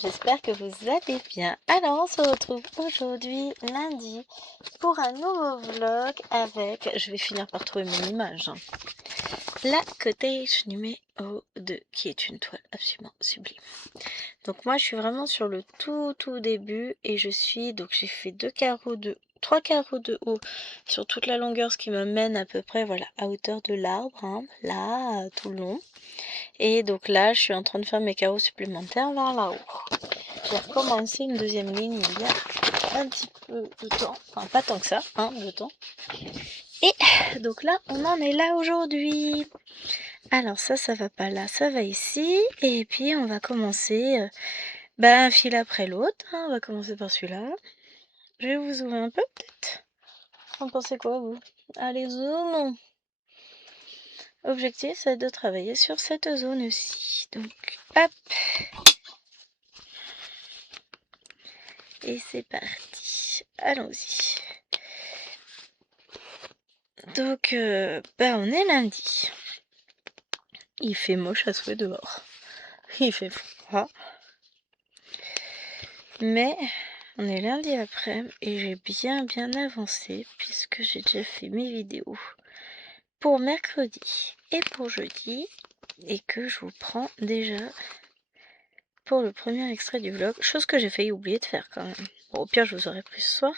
j'espère que vous allez bien. Alors, on se retrouve aujourd'hui, lundi, pour un nouveau vlog avec, je vais finir par trouver mon image, la cottage numéro 2, qui est une toile absolument sublime. Donc moi, je suis vraiment sur le tout début et donc j'ai fait 3 carreaux de haut sur toute la longueur, ce qui me mène à peu près, voilà, à hauteur de l'arbre, là, tout le long. Et donc là, je suis en train de faire mes carreaux supplémentaires vers là-haut. J'ai recommencé une deuxième ligne il y a un petit peu de temps, enfin pas tant que ça, de temps. Et donc là, on en est là aujourd'hui. Alors ça va pas là, ça va ici. Et puis on va commencer un fil après l'autre. On va commencer par celui-là. Je vais vous zoomer un peu peut-être. Vous en pensez quoi vous? Allez, zoom. Objectif, c'est de travailler sur cette zone-ci. Donc, hop. Et c'est parti. Allons-y. Donc, on est lundi. Il fait moche à souhait dehors. Il fait froid. Mais on est lundi après et j'ai bien avancé puisque j'ai déjà fait mes vidéos pour mercredi et pour jeudi et que je vous prends déjà pour le premier extrait du vlog, chose que j'ai failli oublier de faire quand même. Bon, au pire, je vous aurais pris ce soir.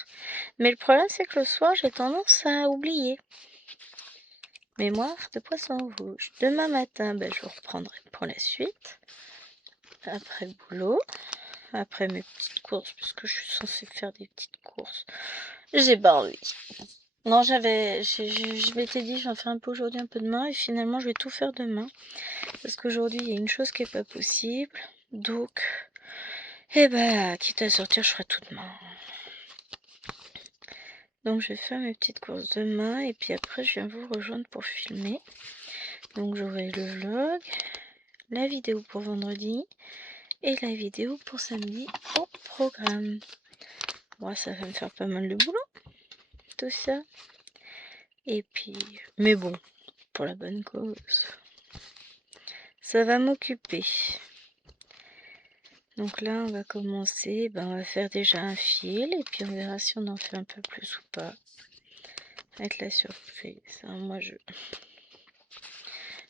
Mais le problème, c'est que le soir, j'ai tendance à oublier. Mémoire de poisson rouge. Demain matin, je vous reprendrai pour la suite. Après le boulot. Après mes petites courses, puisque je suis censée faire des petites courses. J'ai pas envie. Non, je m'étais dit, j'en fais un peu aujourd'hui, un peu demain. Et finalement, je vais tout faire demain. Parce qu'aujourd'hui, il y a une chose qui est pas possible. Donc, quitte à sortir, je ferai tout demain. Donc je vais faire mes petites courses demain et puis après je viens vous rejoindre pour filmer. Donc j'aurai le vlog, la vidéo pour vendredi et la vidéo pour samedi au programme. Bon, ça va me faire pas mal de boulot, tout ça. Et puis, mais bon, pour la bonne cause. Ça va m'occuper. Donc là, on va commencer, on va faire déjà un fil et puis on verra si on en fait un peu plus ou pas. Avec la surprise. Moi,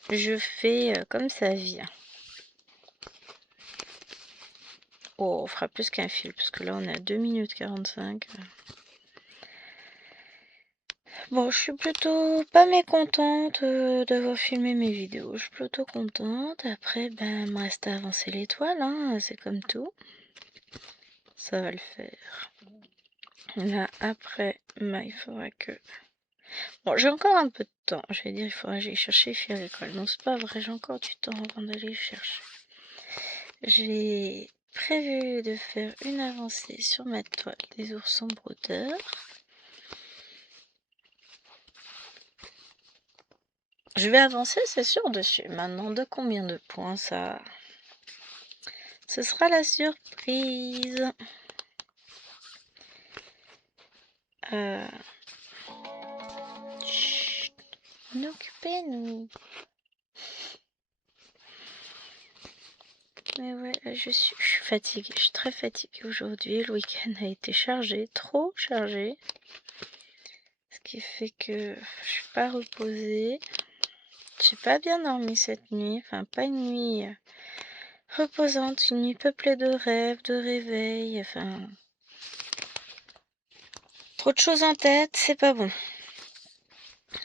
je fais comme ça vient. Oh, on fera plus qu'un fil, parce que là, on est à 2 minutes 45. Bon, je suis plutôt pas mécontente d'avoir filmé mes vidéos. Je suis plutôt contente. Après, il me reste à avancer l'étoile, c'est comme tout. Ça va le faire. Là, après, il faudra que... Bon, j'ai encore un peu de temps. Je vais dire, il faudra que j'aille chercher fil à l'école. Non, c'est pas vrai, j'ai encore du temps avant d'aller chercher. J'ai prévu de faire une avancée sur ma toile des oursons brodeurs. Je vais avancer, c'est sûr, dessus. Maintenant, de combien de points ça... Ce sera la surprise. Chut, occupez-nous. Mais ouais, je suis fatiguée. Je suis très fatiguée aujourd'hui. Le week-end a été chargé, trop chargé. Ce qui fait que je suis pas reposée. J'ai pas bien dormi cette nuit. Enfin, pas une nuit reposante, une nuit peuplée de rêves, de réveils. Enfin, trop de choses en tête, c'est pas bon.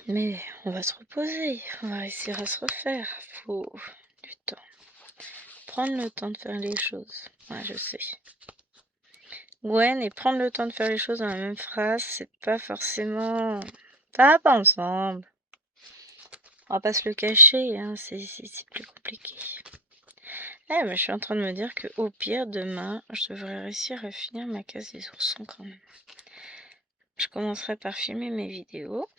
Mais on va se reposer, on va réussir à se refaire. Faut du temps. Prendre le temps de faire les choses. Ouais, je sais. Gwen et prendre le temps de faire les choses dans la même phrase, c'est pas forcément... Ça va pas ensemble. On va pas se le cacher, c'est plus compliqué. Je suis en train de me dire que au pire, demain, je devrais réussir à finir ma case des oursons quand même. Je commencerai par filmer mes vidéos.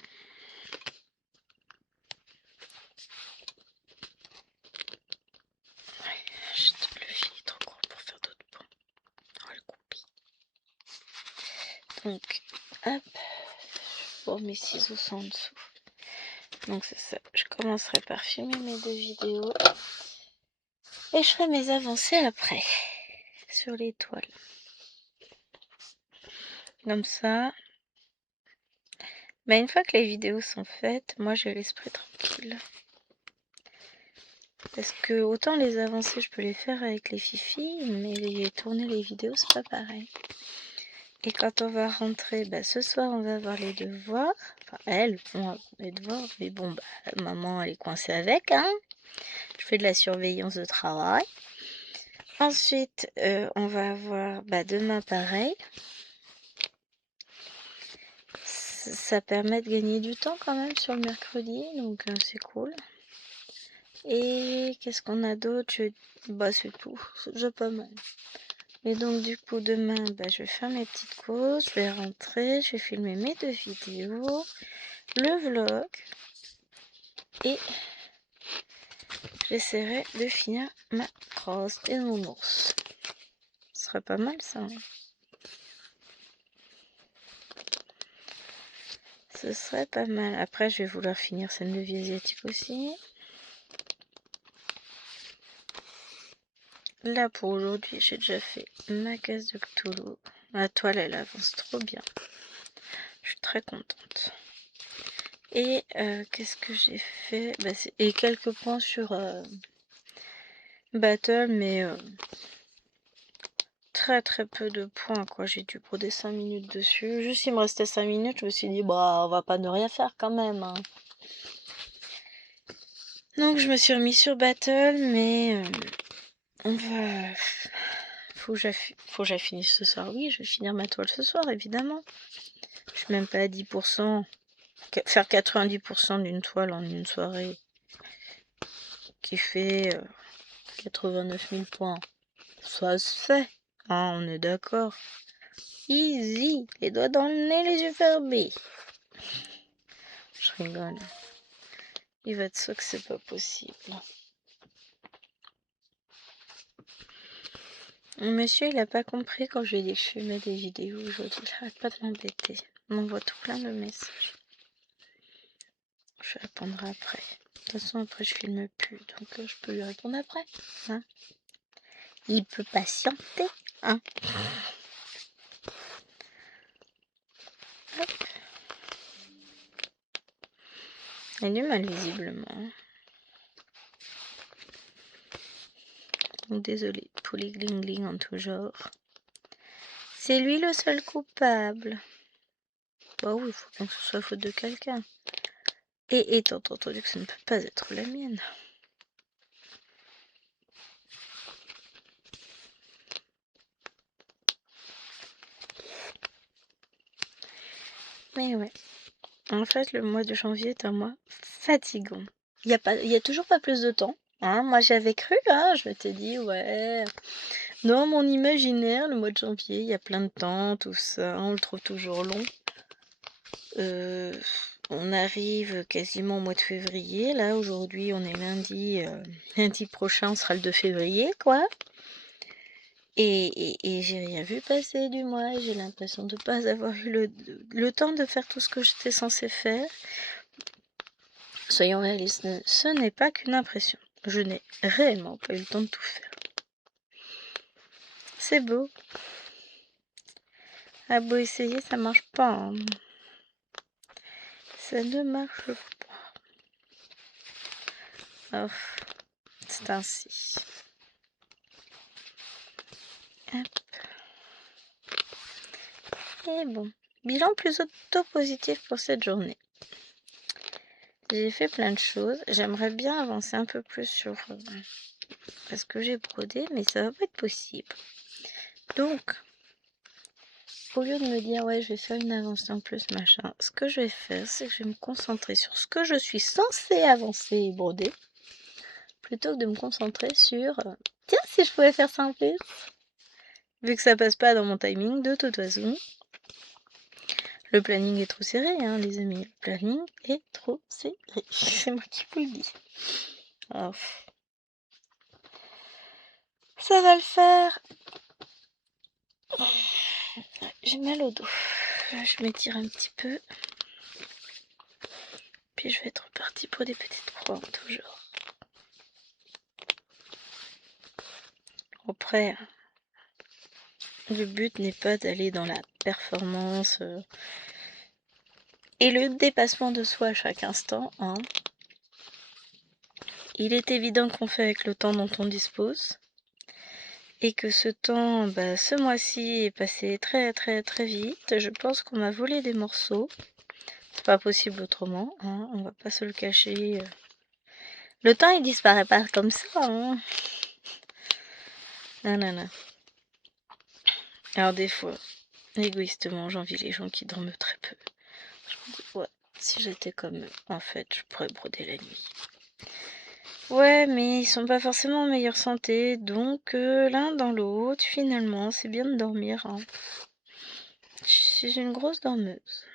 Le fil est trop court pour faire d'autres points. On va le couper. Donc, hop, pour mes ciseaux sont en dessous. Donc c'est ça, je commencerai par filmer mes 2 vidéos. Et je ferai mes avancées après. sur les toiles. Comme ça. Une fois que les vidéos sont faites, moi j'ai l'esprit tranquille. Parce que autant les avancées, je peux les faire avec les fifis, mais tourner les vidéos, c'est pas pareil. Et quand on va rentrer, ce soir, on va avoir les devoirs. Enfin, elles vont avoir les devoirs, mais bon, maman, elle est coincée avec, hein. Je fais de la surveillance de travail. Ensuite, on va avoir, demain, pareil. Ça permet de gagner du temps quand même sur le mercredi, donc c'est cool. Et qu'est-ce qu'on a d'autre? C'est tout, c'est déjà pas mal. Et donc du coup demain, je vais faire mes petites courses, je vais rentrer, je vais filmer mes 2 vidéos, le vlog, et j'essaierai de finir ma crosse et mon ours. Ce serait pas mal ça, hein. Ce serait pas mal. Après je vais vouloir finir scène de vie asiatique aussi. Là pour aujourd'hui, j'ai déjà fait ma case de Cthulhu. La toile elle avance trop bien. Je suis très contente. Et qu'est-ce que j'ai fait? Et quelques points sur Battle, mais très très peu de points quoi. J'ai dû broder 5 minutes dessus. Juste il me restait 5 minutes, je me suis dit on va pas ne rien faire quand même, hein. Donc je me suis remis sur Battle, mais on va... Faut que j'aille finisse ce soir. Oui, je vais finir ma toile ce soir, évidemment. Je suis même pas à 10%. Faire 90% d'une toile en une soirée qui fait 89 000 points. Ça se fait, hein, on est d'accord. Easy, les doigts dans le nez, les yeux fermés. Je rigole. Il va être sûr que c'est pas possible. Monsieur, il a pas compris quand je lui ai dit que je filmais des vidéos aujourd'hui. Il arrête pas de m'embêter. On m'envoie tout plein de messages. Je répondrai après. De toute façon, après, je filme plus. Donc, je peux lui répondre après. Hein, il peut patienter. Hein. Hop. Il a du mal, visiblement. Donc, désolé pour les gling-gling en tout genre. C'est lui le seul coupable. Oui, il faut bien que ce soit faute de quelqu'un. Et étant entendu que ça ne peut pas être la mienne. Mais ouais. En fait, le mois de janvier est un mois fatigant. Il y a toujours pas plus de temps. Hein, moi, j'avais cru, hein, je m'étais dit, ouais. Dans mon imaginaire, le mois de janvier, il y a plein de temps, tout ça. On le trouve toujours long. On arrive quasiment au mois de février. Là, aujourd'hui, on est lundi. Lundi prochain, on sera le 2 février, quoi. Et j'ai rien vu passer du mois. J'ai l'impression de ne pas avoir eu le temps de faire tout ce que j'étais censée faire. Soyons réalistes, ce n'est pas qu'une impression. Je n'ai réellement pas eu le temps de tout faire. C'est beau. Ah, beau essayer, ça marche pas, hein. Ça ne marche pas. Oh, c'est ainsi. Hop. Et bon, bilan plutôt positif pour cette journée. J'ai fait plein de choses. J'aimerais bien avancer un peu plus sur ce que j'ai brodé, mais ça va pas être possible. Donc, au lieu de me dire ouais, je vais faire une avancée en plus, machin, ce que je vais faire, c'est que je vais me concentrer sur ce que je suis censée avancer et broder, plutôt que de me concentrer sur tiens, si je pouvais faire ça en plus. Vu que ça passe pas dans mon timing, de toute façon. Le planning est trop serré, hein, les amis. Le planning est trop serré. C'est moi qui vous le dis. Oh. Ça va le faire. J'ai mal au dos. Là, je m'étire un petit peu. Puis je vais être repartie pour des petites croix, toujours. Après, Le but n'est pas d'aller dans la performance et le dépassement de soi à chaque instant, hein. Il est évident qu'on fait avec le temps dont on dispose et que ce temps, ce mois-ci est passé très très très vite. Je pense qu'on m'a volé des morceaux. C'est pas possible autrement, hein. On va pas se le cacher. Le temps il disparaît pas comme ça, hein. Non, non, non. Alors des fois, égoïstement, j'envie les gens qui dorment très peu. Je me dis, ouais, si j'étais comme eux, en fait, je pourrais broder la nuit. Ouais, mais ils sont pas forcément en meilleure santé, donc l'un dans l'autre, finalement, c'est bien de dormir, hein. Je suis une grosse dormeuse.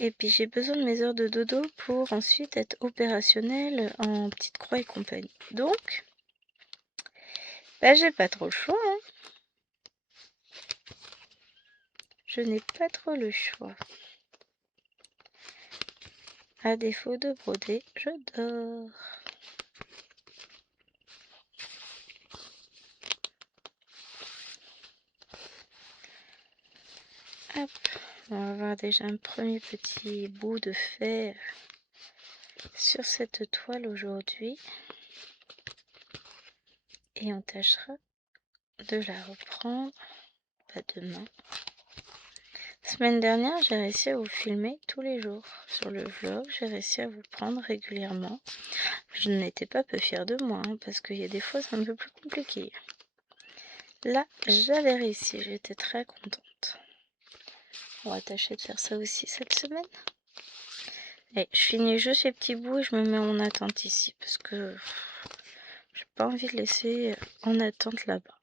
Et puis j'ai besoin de mes heures de dodo pour ensuite être opérationnelle en petite croix et compagnie. Donc, j'ai pas trop le choix, hein. Je n'ai pas trop le choix. À défaut de broder, je dors. Hop, on va avoir déjà un premier petit bout de fait sur cette toile aujourd'hui. Et on tâchera de la reprendre demain. Semaine dernière, j'ai réussi à vous filmer tous les jours. Sur le vlog, j'ai réussi à vous prendre régulièrement. Je n'étais pas peu fière de moi, hein, parce qu'il y a des fois, c'est un peu plus compliqué. Là, j'avais réussi, j'étais très contente. On va tâcher de faire ça aussi cette semaine. Et je finis juste ces petits bouts et je me mets en attente ici, parce que j'ai pas envie de laisser en attente là-bas.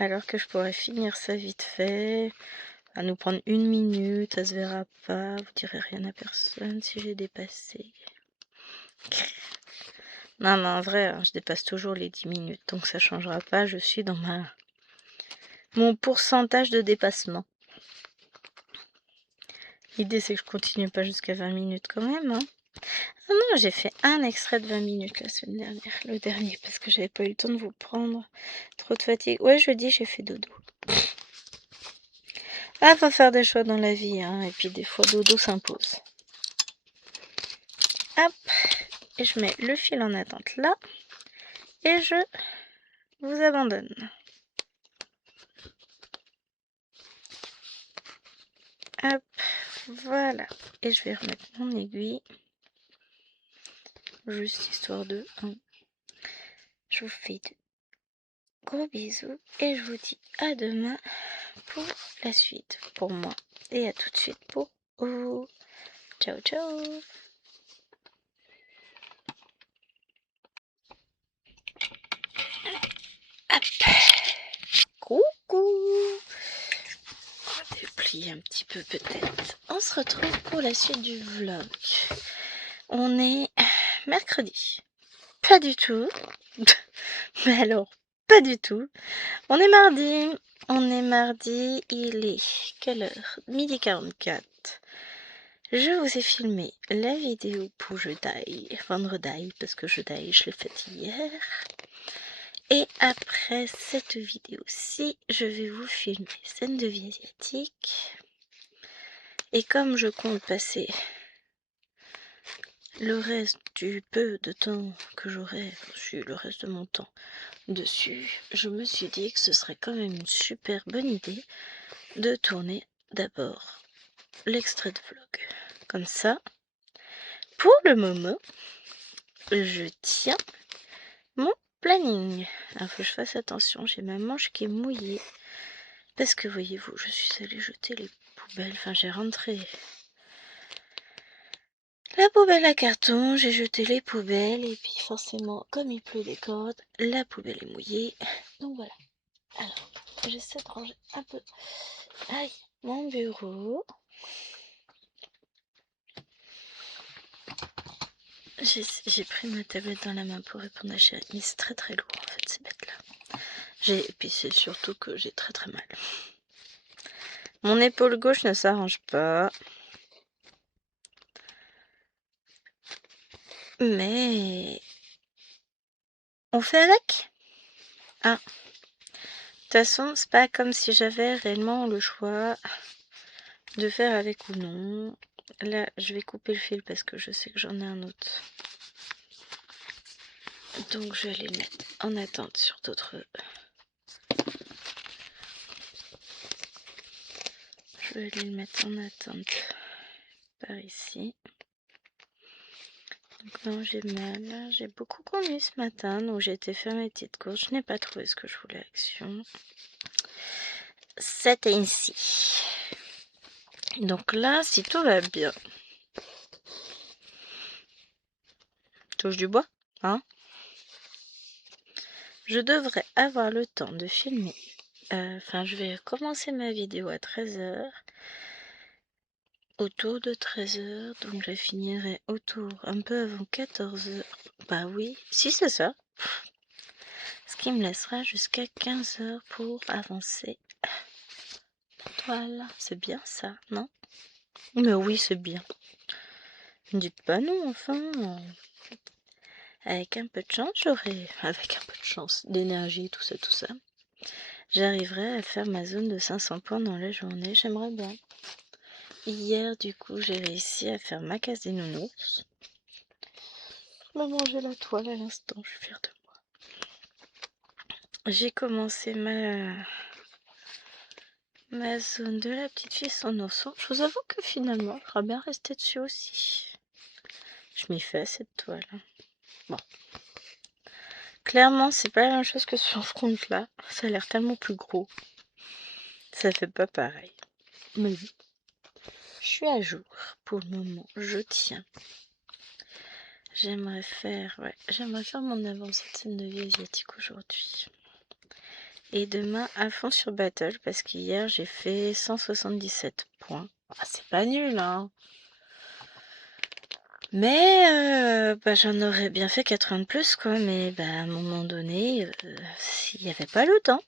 Alors que je pourrais finir ça vite fait, à nous prendre 1 minute, ça se verra pas, vous direz rien à personne si j'ai dépassé. Non, mais en vrai, je dépasse toujours les 10 minutes, donc ça changera pas, je suis dans mon pourcentage de dépassement. L'idée c'est que je continue pas jusqu'à 20 minutes quand même, hein. Ah non, j'ai fait un extrait de 20 minutes la semaine dernière, le dernier, parce que j'avais pas eu le temps de vous prendre. Trop de fatigue. Ouais, jeudi, j'ai fait dodo. Ah, faut faire des choix dans la vie, hein, et puis des fois, dodo s'impose. Hop, et je mets le fil en attente là, et je vous abandonne. Hop, voilà. Et je vais remettre mon aiguille, juste histoire de... Je vous fais de gros bisous, et je vous dis à demain pour la suite, pour moi, et à tout de suite pour vous. Ciao, ciao. Hop. Coucou. On va déplier un petit peu peut-être. On se retrouve pour la suite du vlog. On est mercredi. Pas du tout. Mais alors, pas du tout. On est mardi. On est mardi. Il est quelle heure? 12h44. Je vous ai filmé la vidéo pour Je Die, vendredi, parce que Je Die, je l'ai faite hier. Et après cette vidéo-ci, je vais vous filmer scène de vie asiatique. Et comme je compte passer le reste du peu de temps que j'aurai, le reste de mon temps dessus, je me suis dit que ce serait quand même une super bonne idée de tourner d'abord l'extrait de vlog. Comme ça, pour le moment, je tiens mon planning. Alors, faut que je fasse attention, j'ai ma manche qui est mouillée. Parce que, voyez-vous, je suis allée jeter les poubelles. Enfin, j'ai rentré la poubelle à carton, j'ai jeté les poubelles. Et puis, forcément, comme il pleut des cordes, la poubelle est mouillée. Donc, voilà. Alors, j'essaie de ranger un peu. Aïe, mon bureau. J'ai pris ma tablette dans la main pour répondre à Chérie, mais c'est très très lourd en fait ces bêtes là. Et puis c'est surtout que j'ai très très mal. Mon épaule gauche ne s'arrange pas. Mais on fait avec. De toute façon, c'est pas comme si j'avais réellement le choix de faire avec ou non. Là, je vais couper le fil parce que je sais que j'en ai un autre. Donc, je vais aller le mettre en attente sur d'autres. Je vais aller le mettre en attente par ici. Donc non, j'ai mal. J'ai beaucoup conduit ce matin, donc j'ai été faire mes petites courses. Je n'ai pas trouvé ce que je voulais action. C'était ici. Donc là, si tout va bien, touche du bois, hein, je devrais avoir le temps de filmer. Enfin, je vais commencer ma vidéo à 13h. Autour de 13h, donc je finirai autour un peu avant 14h. Bah oui, si c'est ça. Ce qui me laissera jusqu'à 15h pour avancer. Voilà, c'est bien ça, non? Mais oui, c'est bien. Ne dites pas non, enfin. Avec un peu de chance, avec un peu de chance, d'énergie, tout ça, j'arriverai à faire ma zone de 500 points dans la journée. J'aimerais bien. Hier, du coup, j'ai réussi à faire ma case des nounours. Je me mangeais la toile à l'instant, je suis fière de moi. J'ai commencé ma zone de la petite fille sans ourson. Je vous avoue que finalement, je serais bien rester dessus aussi. Je m'y fais à cette toile. Bon. Clairement, c'est pas la même chose que sur le front là. Ça a l'air tellement plus gros. Ça fait pas pareil. Mais oui. Je suis à jour pour le moment. Je tiens. J'aimerais faire mon avancée de scène de vie asiatique aujourd'hui. Et demain à fond sur Battle parce qu'hier j'ai fait 177 points. Ah, c'est pas nul, hein. Mais j'en aurais bien fait 80 de plus, quoi. Mais à un moment donné, s'il n'y avait pas le temps.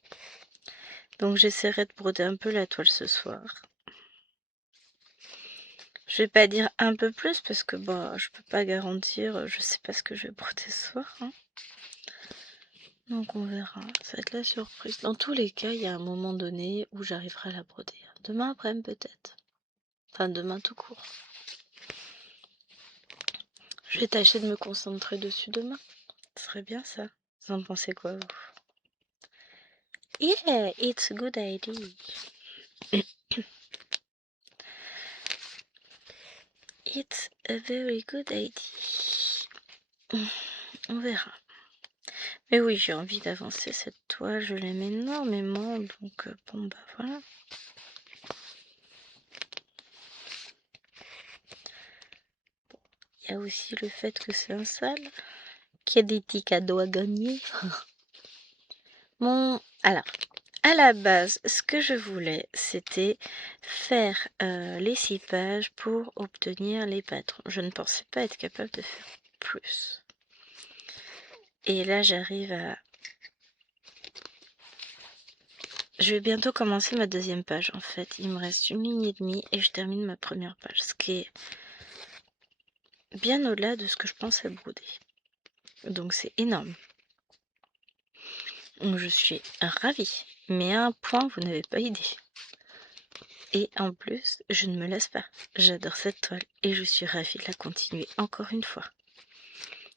Donc j'essaierai de broder un peu la toile ce soir. Je vais pas dire un peu plus parce que je peux pas garantir, je sais pas ce que je vais broder ce soir. Hein. Donc on verra, ça va être la surprise. Dans tous les cas, il y a un moment donné où j'arriverai à la broder. Demain après-midi peut-être. Enfin demain tout court. Je vais tâcher de me concentrer dessus demain. Ce serait bien ça. Vous en pensez quoi vous? Yeah, it's a good idea. It's a very good idea. On verra. Mais oui, j'ai envie d'avancer cette toile, je l'aime énormément, donc voilà. Il y a aussi le fait que c'est un salle, qu'il y a des petits cadeaux à gagner. Bon, alors, à la base, ce que je voulais, c'était faire les 6 pages pour obtenir les patrons. Je ne pensais pas être capable de faire plus. Et là, j'arrive à... Je vais bientôt commencer ma deuxième page, en fait. Il me reste 1 ligne et demie et je termine ma première page, ce qui est bien au-delà de ce que je pensais broder. Donc c'est énorme. Donc je suis ravie. Mais à un point, vous n'avez pas idée. Et en plus, je ne me laisse pas. J'adore cette toile et je suis ravie de la continuer encore une fois.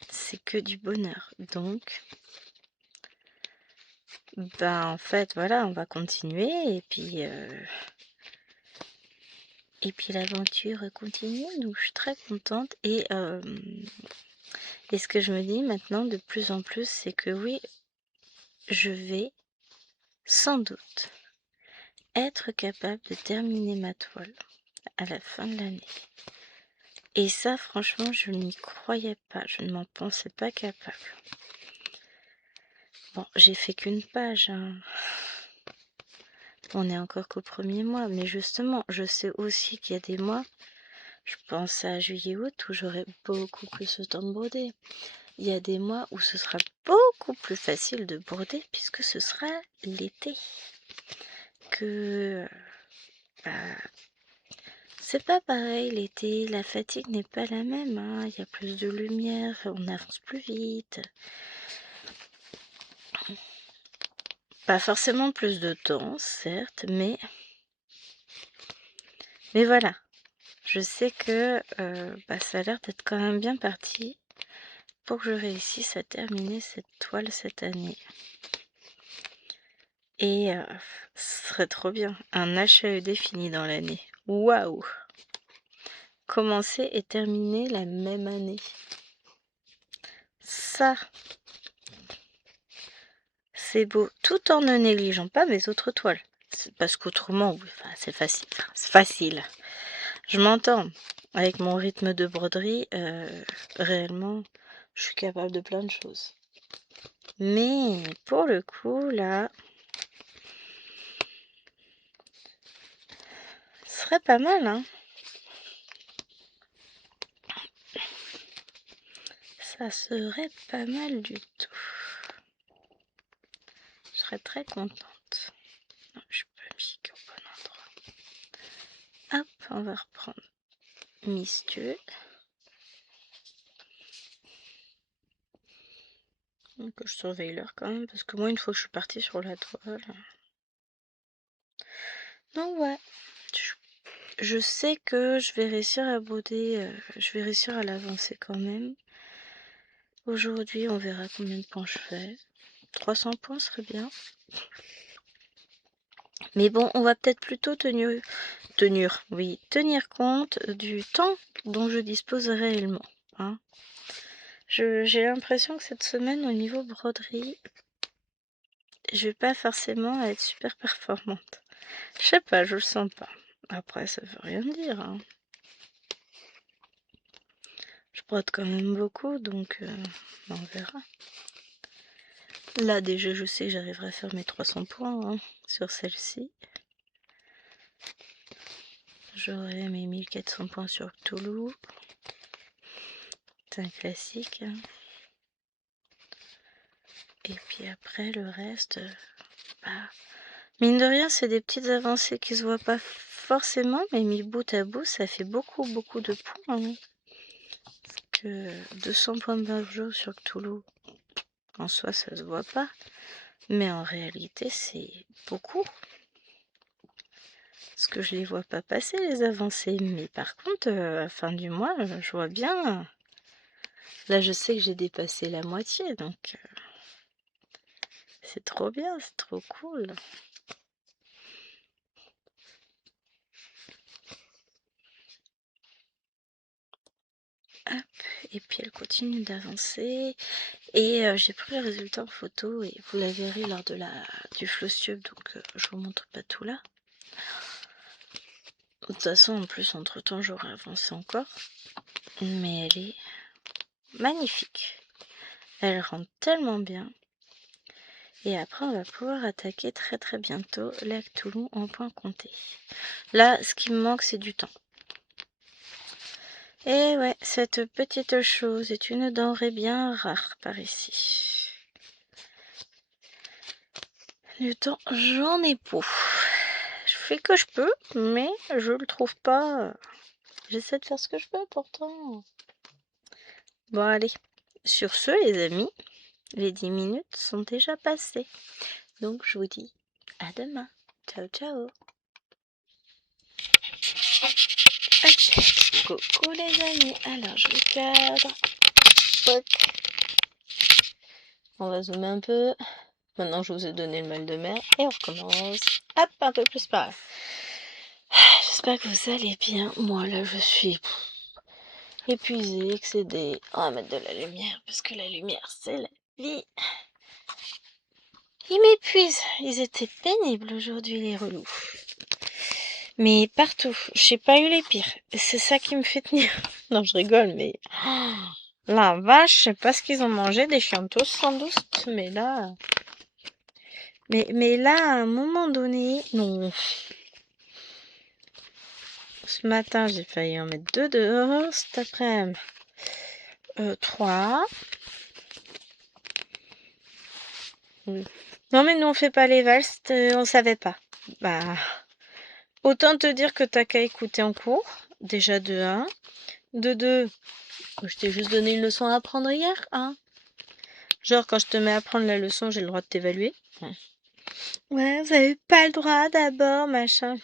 C'est que du bonheur. Donc, en fait, voilà, on va continuer et puis l'aventure continue. Donc, je suis très contente et ce que je me dis maintenant de plus en plus, c'est que oui, je vais sans doute être capable de terminer ma toile à la fin de l'année. Et ça, franchement, je n'y croyais pas, je ne m'en pensais pas capable. Bon, j'ai fait qu'une page, hein. On est encore qu'au premier mois, mais justement, je sais aussi qu'il y a des mois, je pense à juillet-août, où j'aurai beaucoup plus le temps de broder. Il y a des mois où ce sera beaucoup plus facile de broder, puisque ce sera l'été. C'est pas pareil l'été, la fatigue n'est pas la même, hein. Il y a plus de lumière, on avance plus vite. Pas forcément plus de temps, certes, mais voilà. Je sais que ça a l'air d'être quand même bien parti pour que je réussisse à terminer cette toile cette année. Et ce serait trop bien, un HAED fini dans l'année. Waouh! Commencer et terminer la même année. Ça, c'est beau, tout en ne négligeant pas mes autres toiles. Parce qu'autrement, oui, c'est facile. C'est facile. Je m'entends. Avec mon rythme de broderie, réellement, je suis capable de plein de choses. Mais pour le coup, là, ce serait pas mal, hein. Ça serait pas mal du tout. Je serais très contente. Non, je suis pas mis au bon endroit. Hop, on va reprendre Mistueux. Donc je surveille l'heure quand même, parce que moi, une fois que je suis partie sur la toile... Donc ouais, je sais que je vais réussir à broder, je vais réussir à l'avancer quand même. Aujourd'hui, on verra combien de points je fais. 300 points serait bien. Mais bon, on va peut-être plutôt tenir compte du temps dont je dispose réellement. Hein. J'ai l'impression que cette semaine, au niveau broderie, je vais pas forcément être super performante. Je sais pas, je le sens pas. Après, ça veut rien dire. Hein. Je brode quand même beaucoup, donc on verra. Là, déjà, je sais que j'arriverai à faire mes 300 points hein, sur celle-ci. J'aurai mes 1400 points sur Cthulhu. C'est un classique. Hein. Et puis après, le reste, mine de rien, c'est des petites avancées qui se voient pas forcément, mais mis bout à bout, ça fait beaucoup de points. Hein. Parce que 200 points de banjo sur Cthulhu, en soi, ça se voit pas. Mais en réalité, c'est beaucoup. Parce que je les vois pas passer, les avancées. Mais par contre, à la fin du mois, je vois bien. Là, je sais que j'ai dépassé la moitié, donc c'est trop bien, c'est trop cool. Hop, et puis elle continue d'avancer. Et j'ai pris le résultat en photo et vous la verrez lors de du Flowtube, donc je vous montre pas tout là. De toute façon, en plus, entre temps, j'aurai avancé encore. Mais elle est magnifique. Elle rentre tellement bien. Et après, on va pouvoir attaquer très bientôt la Cthulhu en point compté. Là, ce qui me manque, c'est du temps. Et ouais, cette petite chose est une denrée bien rare par ici. Du temps, j'en ai pas. Je fais que je peux, mais je le trouve pas. J'essaie de faire ce que je peux pourtant. Bon, allez. Sur ce, les amis, les 10 minutes sont déjà passées. Donc, je vous dis à demain. Ciao, ciao. Coucou les amis. Alors, je vais cadre. On va zoomer un peu. Maintenant, je vous ai donné le mal de mer. Et on recommence. Hop, un peu plus par là. J'espère que vous allez bien. Moi, là, je suis épuisée, excédée. On va mettre de la lumière, parce que la lumière, c'est la vie. Ils m'épuisent. Ils étaient pénibles aujourd'hui, les relous. Mais partout. J'ai pas eu les pires. C'est ça qui me fait tenir. Non, je rigole, mais... La vache, je sais pas ce qu'ils ont mangé, des chiantos sans doute. Mais là... Mais là, à un moment donné... Non. Ce matin, j'ai failli en mettre 2 dehors. Cet après-midi, 3. Non mais nous on fait pas les valses, on savait pas. Bah, autant te dire que t'as qu'à écouter en cours, déjà de 1. De 2, je t'ai juste donné une leçon à apprendre hier, hein. Genre quand je te mets à apprendre la leçon, j'ai le droit de t'évaluer. Ouais, vous avez pas le droit d'abord, machin.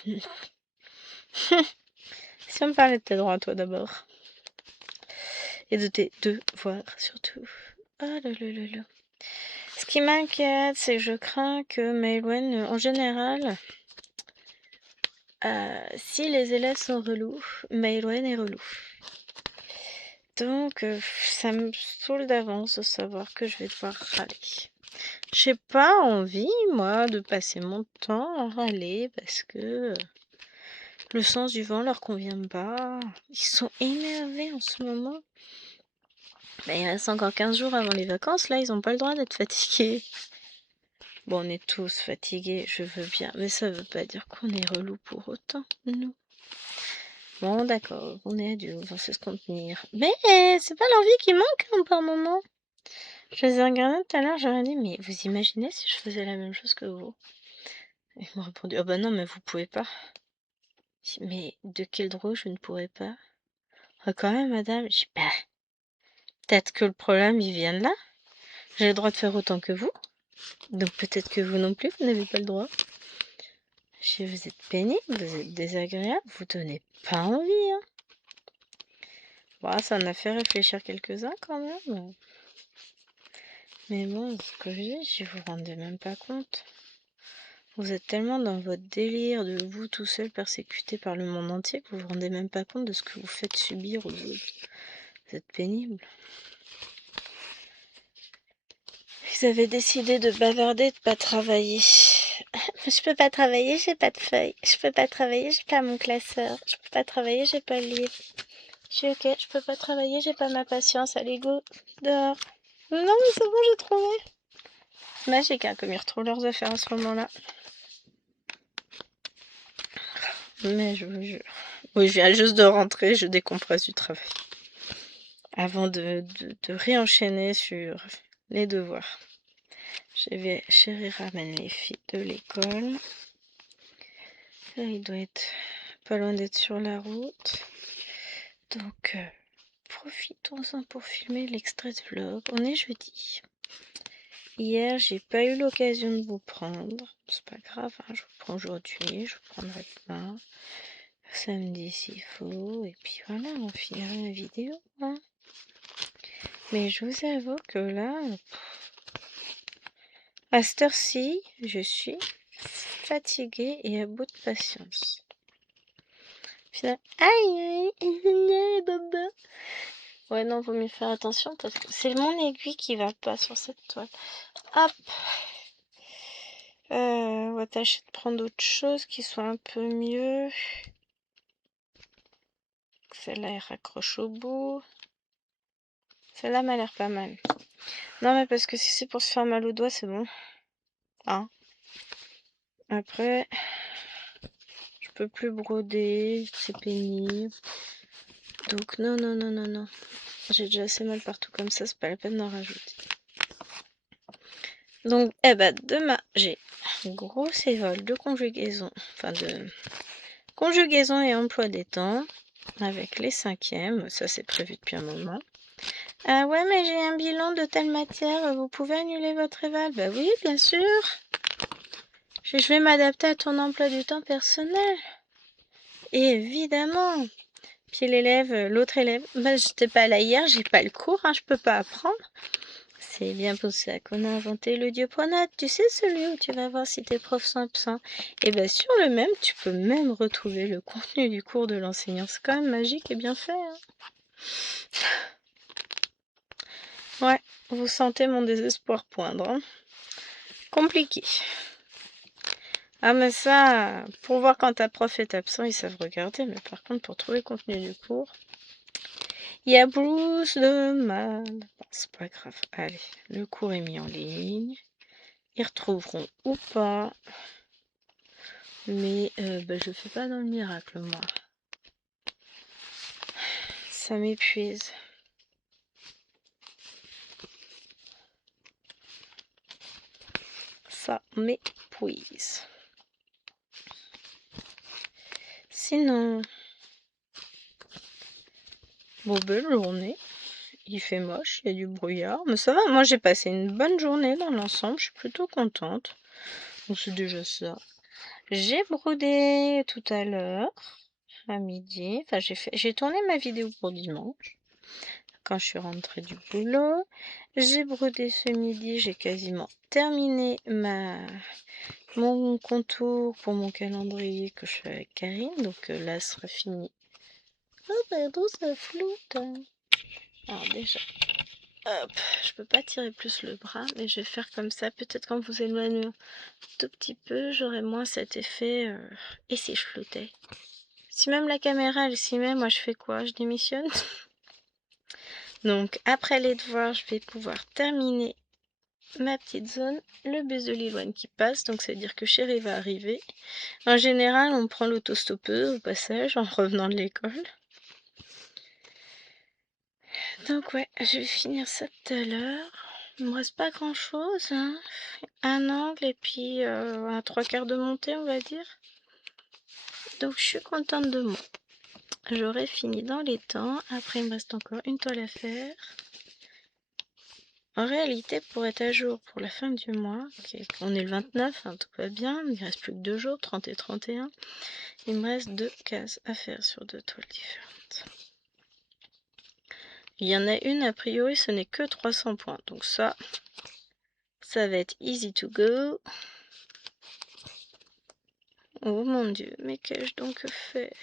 Si on me parlait de tes droits, toi d'abord. Et de tes devoirs, surtout. Oh là là là là. Ce qui m'inquiète, c'est que je crains que Maëlwen, en général, si les élèves sont relous, Maëlwen est relou. Donc, ça me saoule d'avance de savoir que je vais devoir râler. J'ai pas envie, moi, de passer mon temps à râler parce que le sens du vent leur convient pas. Ils sont énervés en ce moment. Mais il reste encore 15 jours avant les vacances, là, ils ont pas le droit d'être fatigués. Bon, on est tous fatigués, je veux bien, mais ça veut pas dire qu'on est relou pour autant, nous. Bon, d'accord, on est adultes, on sait se contenir. Mais c'est pas l'envie qui manque hein, par moment. Je les ai regardés tout à l'heure, j'aurais dit, mais vous imaginez si je faisais la même chose que vous? Ils m'ont répondu, oh bah non, mais vous pouvez pas. Mais de quel droit je ne pourrais pas? Ah, quand même, madame. Je dis, bah, peut-être que le problème, il vient de là. J'ai le droit de faire autant que vous. Donc peut-être que vous non plus, vous n'avez pas le droit. Je dis, vous êtes pénible, vous êtes désagréable, vous donnez pas envie, hein. Bon, ça en a fait réfléchir quelques-uns quand même. Mais bon, ce que je dis, je vous rendez même pas compte. Vous êtes tellement dans votre délire de vous tout seul persécuté par le monde entier que vous vous rendez même pas compte de ce que vous faites subir aux autres. Vous êtes pénible. Vous avez décidé de bavarder, de pas travailler. Je peux pas travailler, j'ai pas de feuille. Je peux pas travailler, j'ai pas mon classeur. Je peux pas travailler, j'ai pas le livre. Je suis ok, je peux pas travailler, j'ai pas ma patience. Allez, go, dehors. Non, mais c'est bon, j'ai trouvé. Magique, hein, comme ils retrouvent leurs affaires à ce moment-là. Mais je vous jure. Oui, je viens juste de rentrer, je décompresse du travail. Avant de réenchaîner sur les devoirs. Chérie ramène les filles de l'école. Là, il doit être pas loin d'être sur la route. Donc, profitons-en pour filmer l'extrait de vlog. On est jeudi. Hier, j'ai pas eu l'occasion de vous prendre. C'est pas grave, hein, je vous prends aujourd'hui, je vous prendrai demain. Samedi s'il faut. Et puis voilà, on finira la vidéo. Hein. Mais je vous avoue que là, à cette heure-ci, je suis fatiguée et à bout de patience. Puis là, aïe, aïe, baba. Ouais, non, vaut mieux faire attention parce que c'est mon aiguille qui va pas sur cette toile. Hop. On va tâcher de prendre autre chose qui soit un peu mieux. Celle-là, elle raccroche au bout. Celle-là m'a l'air pas mal. Non, mais parce que si c'est pour se faire mal au doigt, c'est bon. Hein. Après, je peux plus broder, c'est pénible. Donc, non, non, non, non, non. J'ai déjà assez mal partout comme ça, c'est pas la peine d'en rajouter. Donc, eh ben, demain, j'ai un gros sévol de conjugaison, enfin de conjugaison et emploi des temps, avec les 5e, ça c'est prévu depuis un moment. Ah ouais, mais j'ai un bilan de telle matière, vous pouvez annuler votre éval? Bah oui, bien sûr. Je vais m'adapter à ton emploi du temps personnel. Évidemment. Puis l'élève, l'autre élève, bah j'étais pas là hier, j'ai pas le cours, hein, je peux pas apprendre. C'est bien pour ça qu'on a inventé le diapronote. Tu sais, celui où tu vas voir si tes profs sont absents. Et bien sur le même, tu peux même retrouver le contenu du cours de l'enseignant. C'est quand même magique et bien fait. Hein. Ouais, vous sentez mon désespoir poindre. Hein. Compliqué. Ah mais ça, pour voir quand ta prof est absent, ils savent regarder. Mais par contre, pour trouver le contenu du cours, il y a Bruce de mal. Bon, c'est pas grave. Allez, le cours est mis en ligne. Ils retrouveront ou pas. Mais je fais pas dans le miracle, moi. Ça m'épuise. Ça m'épuise. Sinon, bon, belle journée. Il fait moche, il y a du brouillard. Mais ça va, moi j'ai passé une bonne journée dans l'ensemble. Je suis plutôt contente. Donc c'est déjà ça. J'ai brodé tout à l'heure, à midi. Enfin, j'ai tourné ma vidéo pour dimanche, quand je suis rentrée du boulot. J'ai brodé ce midi, j'ai quasiment terminé mon contour pour mon calendrier que je fais avec Karine. Donc là, ce sera fini. Oh, pardon, ça floute. Alors déjà, hop, je peux pas tirer plus le bras, mais je vais faire comme ça. Peut-être quand vous éloignez un tout petit peu, j'aurai moins cet effet. Et si je flottais? Si même la caméra elle s'y met, moi je fais quoi? Je démissionne. Donc après les devoirs, je vais pouvoir terminer ma petite zone. Le bus de Lilloine qui passe, donc ça veut dire que Chérie va arriver. En général, on prend l'autostoppeuse au passage en revenant de l'école. Donc ouais, je vais finir ça tout à l'heure. Il me reste pas grand chose, hein. Un angle et puis un 3/4 de montée, on va dire. Donc je suis contente de moi. J'aurai fini dans les temps. Après, il me reste encore une toile à faire. En réalité, pour être à jour pour la fin du mois, okay, on est le 29, hein, tout va bien, il ne reste plus que 2 jours, 30 et 31. Il me reste 2 cases à faire sur 2 toiles différentes. Il y en a une, a priori, ce n'est que 300 points. Donc ça va être easy to go. Oh mon dieu, mais qu'ai-je donc fait?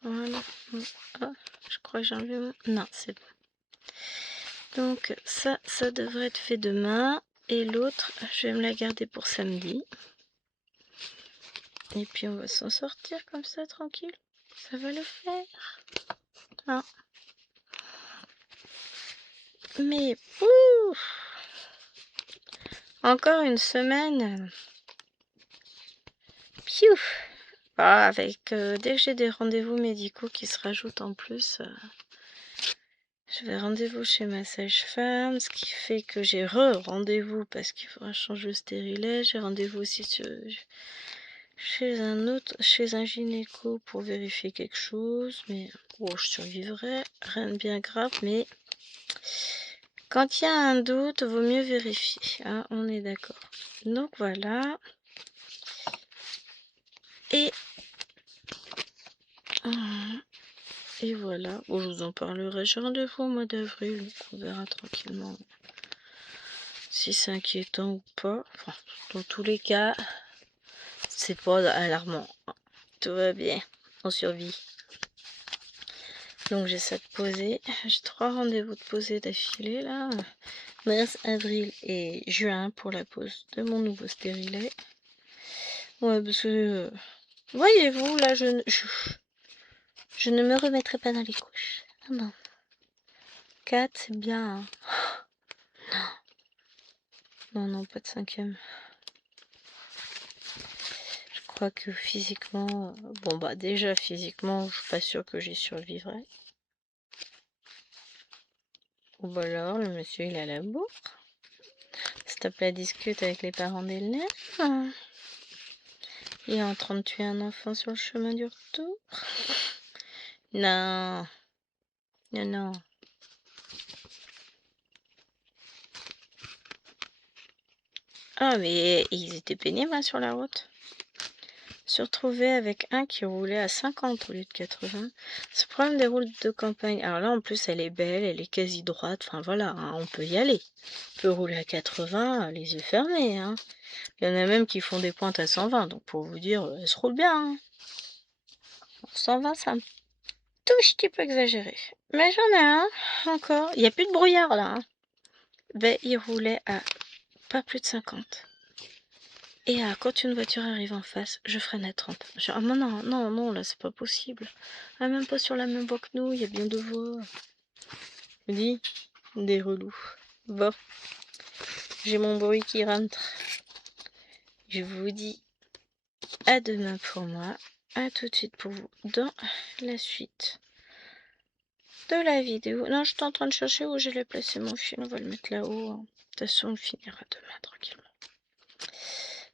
Voilà. Oh, je crois que j'ai enlevé mon... Non, c'est bon. Donc ça devrait être fait demain. Et l'autre, je vais me la garder pour samedi. Et puis on va s'en sortir comme ça, tranquille. Ça va le faire. Hein. Mais, ouf, encore une semaine. Piouf. Ah, avec, dès que j'ai des rendez-vous médicaux qui se rajoutent en plus... Je vais rendez-vous chez ma sage-femme, ce qui fait que j'ai rendez-vous parce qu'il faudra changer le stérilet. J'ai rendez-vous aussi chez un gynéco pour vérifier quelque chose. Mais bon, je survivrai, rien de bien grave. Mais quand il y a un doute, vaut mieux vérifier. Hein, on est d'accord. Donc voilà. Et voilà. Bon, je vous en parlerai. J'ai rendez-vous au mois d'avril. Donc on verra tranquillement si c'est inquiétant ou pas. Enfin, dans tous les cas, c'est pas alarmant. Tout va bien. On survit. Donc j'ai ça de poser. J'ai 3 rendez-vous de poser d'affilée là. Mars, avril et juin pour la pose de mon nouveau stérilet. Ouais, parce que... voyez-vous, là, je ne me remettrai pas dans les couches. Non. 4, c'est bien. Hein. Non, non, pas de 5e. Je crois que physiquement... bon, bah déjà, physiquement, je suis pas sûre que j'y survivrai. Ou bah alors, le monsieur, il a la bourre. Stop la discute avec les parents d'Hélène. Il est en train de tuer un enfant sur le chemin du retour. Non. Non, non. Ah, mais ils étaient pénibles hein, sur la route. Se retrouver avec un qui roulait à 50 au lieu de 80. Ce problème des routes de campagne. Alors là, en plus, elle est belle, elle est quasi droite. Enfin voilà, hein, on peut y aller. On peut rouler à 80, les yeux fermés. Hein. Il y en a même qui font des pointes à 120. Donc pour vous dire, elle se roule bien. Hein. 120, c'est un tout petit peu exagéré. Mais j'en ai un encore. Il n'y a plus de brouillard là. Hein. Ben, il roulait à pas plus de 50. Et quand une voiture arrive en face, je freine à 30. Genre, ah, non, non, non, là, c'est pas possible. Ah, même pas sur la même voie que nous, il y a bien 2 voies. Je dis, des relous. Bon, j'ai mon bruit qui rentre. Je vous dis à demain pour moi. À tout de suite pour vous dans la suite de la vidéo. Non, je suis en train de chercher où j'allais placer mon fil. On va le mettre là-haut. De toute façon, on finira demain tranquillement.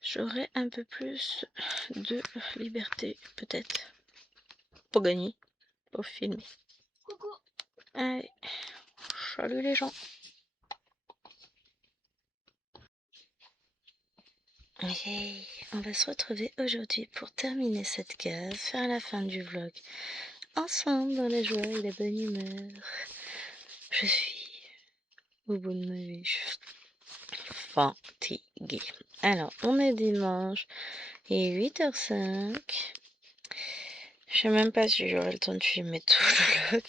J'aurai un peu plus de liberté, peut-être. Pour gagner, pour filmer. Coucou. Allez, salut les gens. Hey, on va se retrouver aujourd'hui pour terminer cette case, faire la fin du vlog ensemble dans la joie et la bonne humeur. Je suis au bout de ma vie, je suis fatiguée. Alors, on est dimanche, il est 8h05. Je sais même pas si j'aurai le temps de filmer tout le vlog.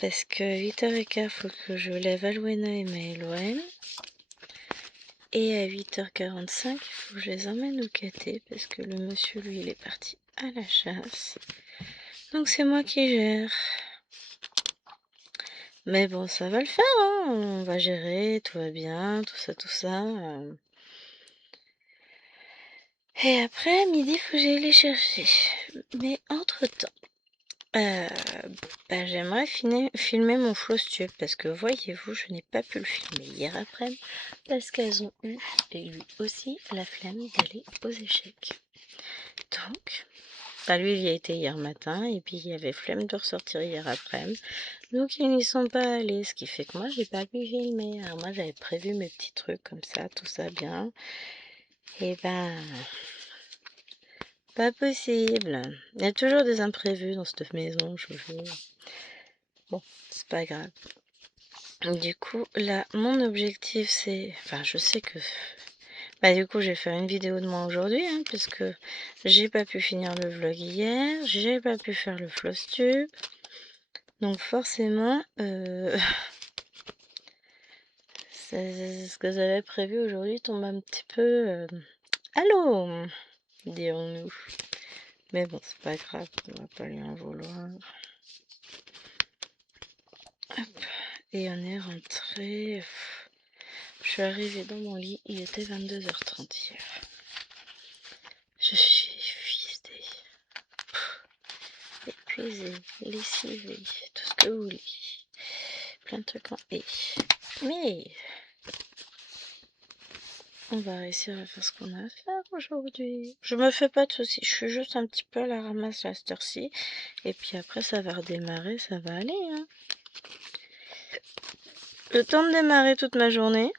Parce que 8h15, faut que je lève Alwena et Maëloine. Et à 8h45, il faut que je les emmène au caté parce que le monsieur, lui, il est parti à la chasse. Donc c'est moi qui gère. Mais bon, ça va le faire, hein. On va gérer, tout va bien, tout ça, tout ça. Et après, à midi, il faut que j'aille les chercher. Mais entre-temps, j'aimerais filmer mon floss-tube parce que voyez-vous, je n'ai pas pu le filmer hier après parce qu'elles ont eu, et lui aussi, la flemme d'aller aux échecs. Donc, lui il y a été hier matin et puis il y avait flemme de ressortir hier après-midi. Donc ils n'y sont pas allés, ce qui fait que moi j'ai pas pu filmer. Alors moi j'avais prévu mes petits trucs comme ça, tout ça bien. Et pas possible. Il y a toujours des imprévus dans cette maison, je vous jure. Bon, c'est pas grave. Du coup, là, mon objectif c'est... Enfin, je sais que... du coup, je vais faire une vidéo de moi aujourd'hui, hein, puisque j'ai pas pu finir le vlog hier, j'ai pas pu faire le floss tube. Donc forcément, ce que j'avais prévu aujourd'hui tombe un petit peu à l'eau, dirons-nous. Mais bon, c'est pas grave, on va pas lui en vouloir. Hop. Et on est rentré. Je suis arrivée dans mon lit, il était 22h30 hier. Je suis épuisée. Épuisée, lessivée, tout ce que vous voulez. Plein de trucs en et. Mais on va réussir à faire ce qu'on a à faire aujourd'hui. Je me fais pas de soucis, je suis juste un petit peu à la ramasse à cette heure-ci. Et puis après, ça va redémarrer, ça va aller. Hein. Le temps de démarrer toute ma journée.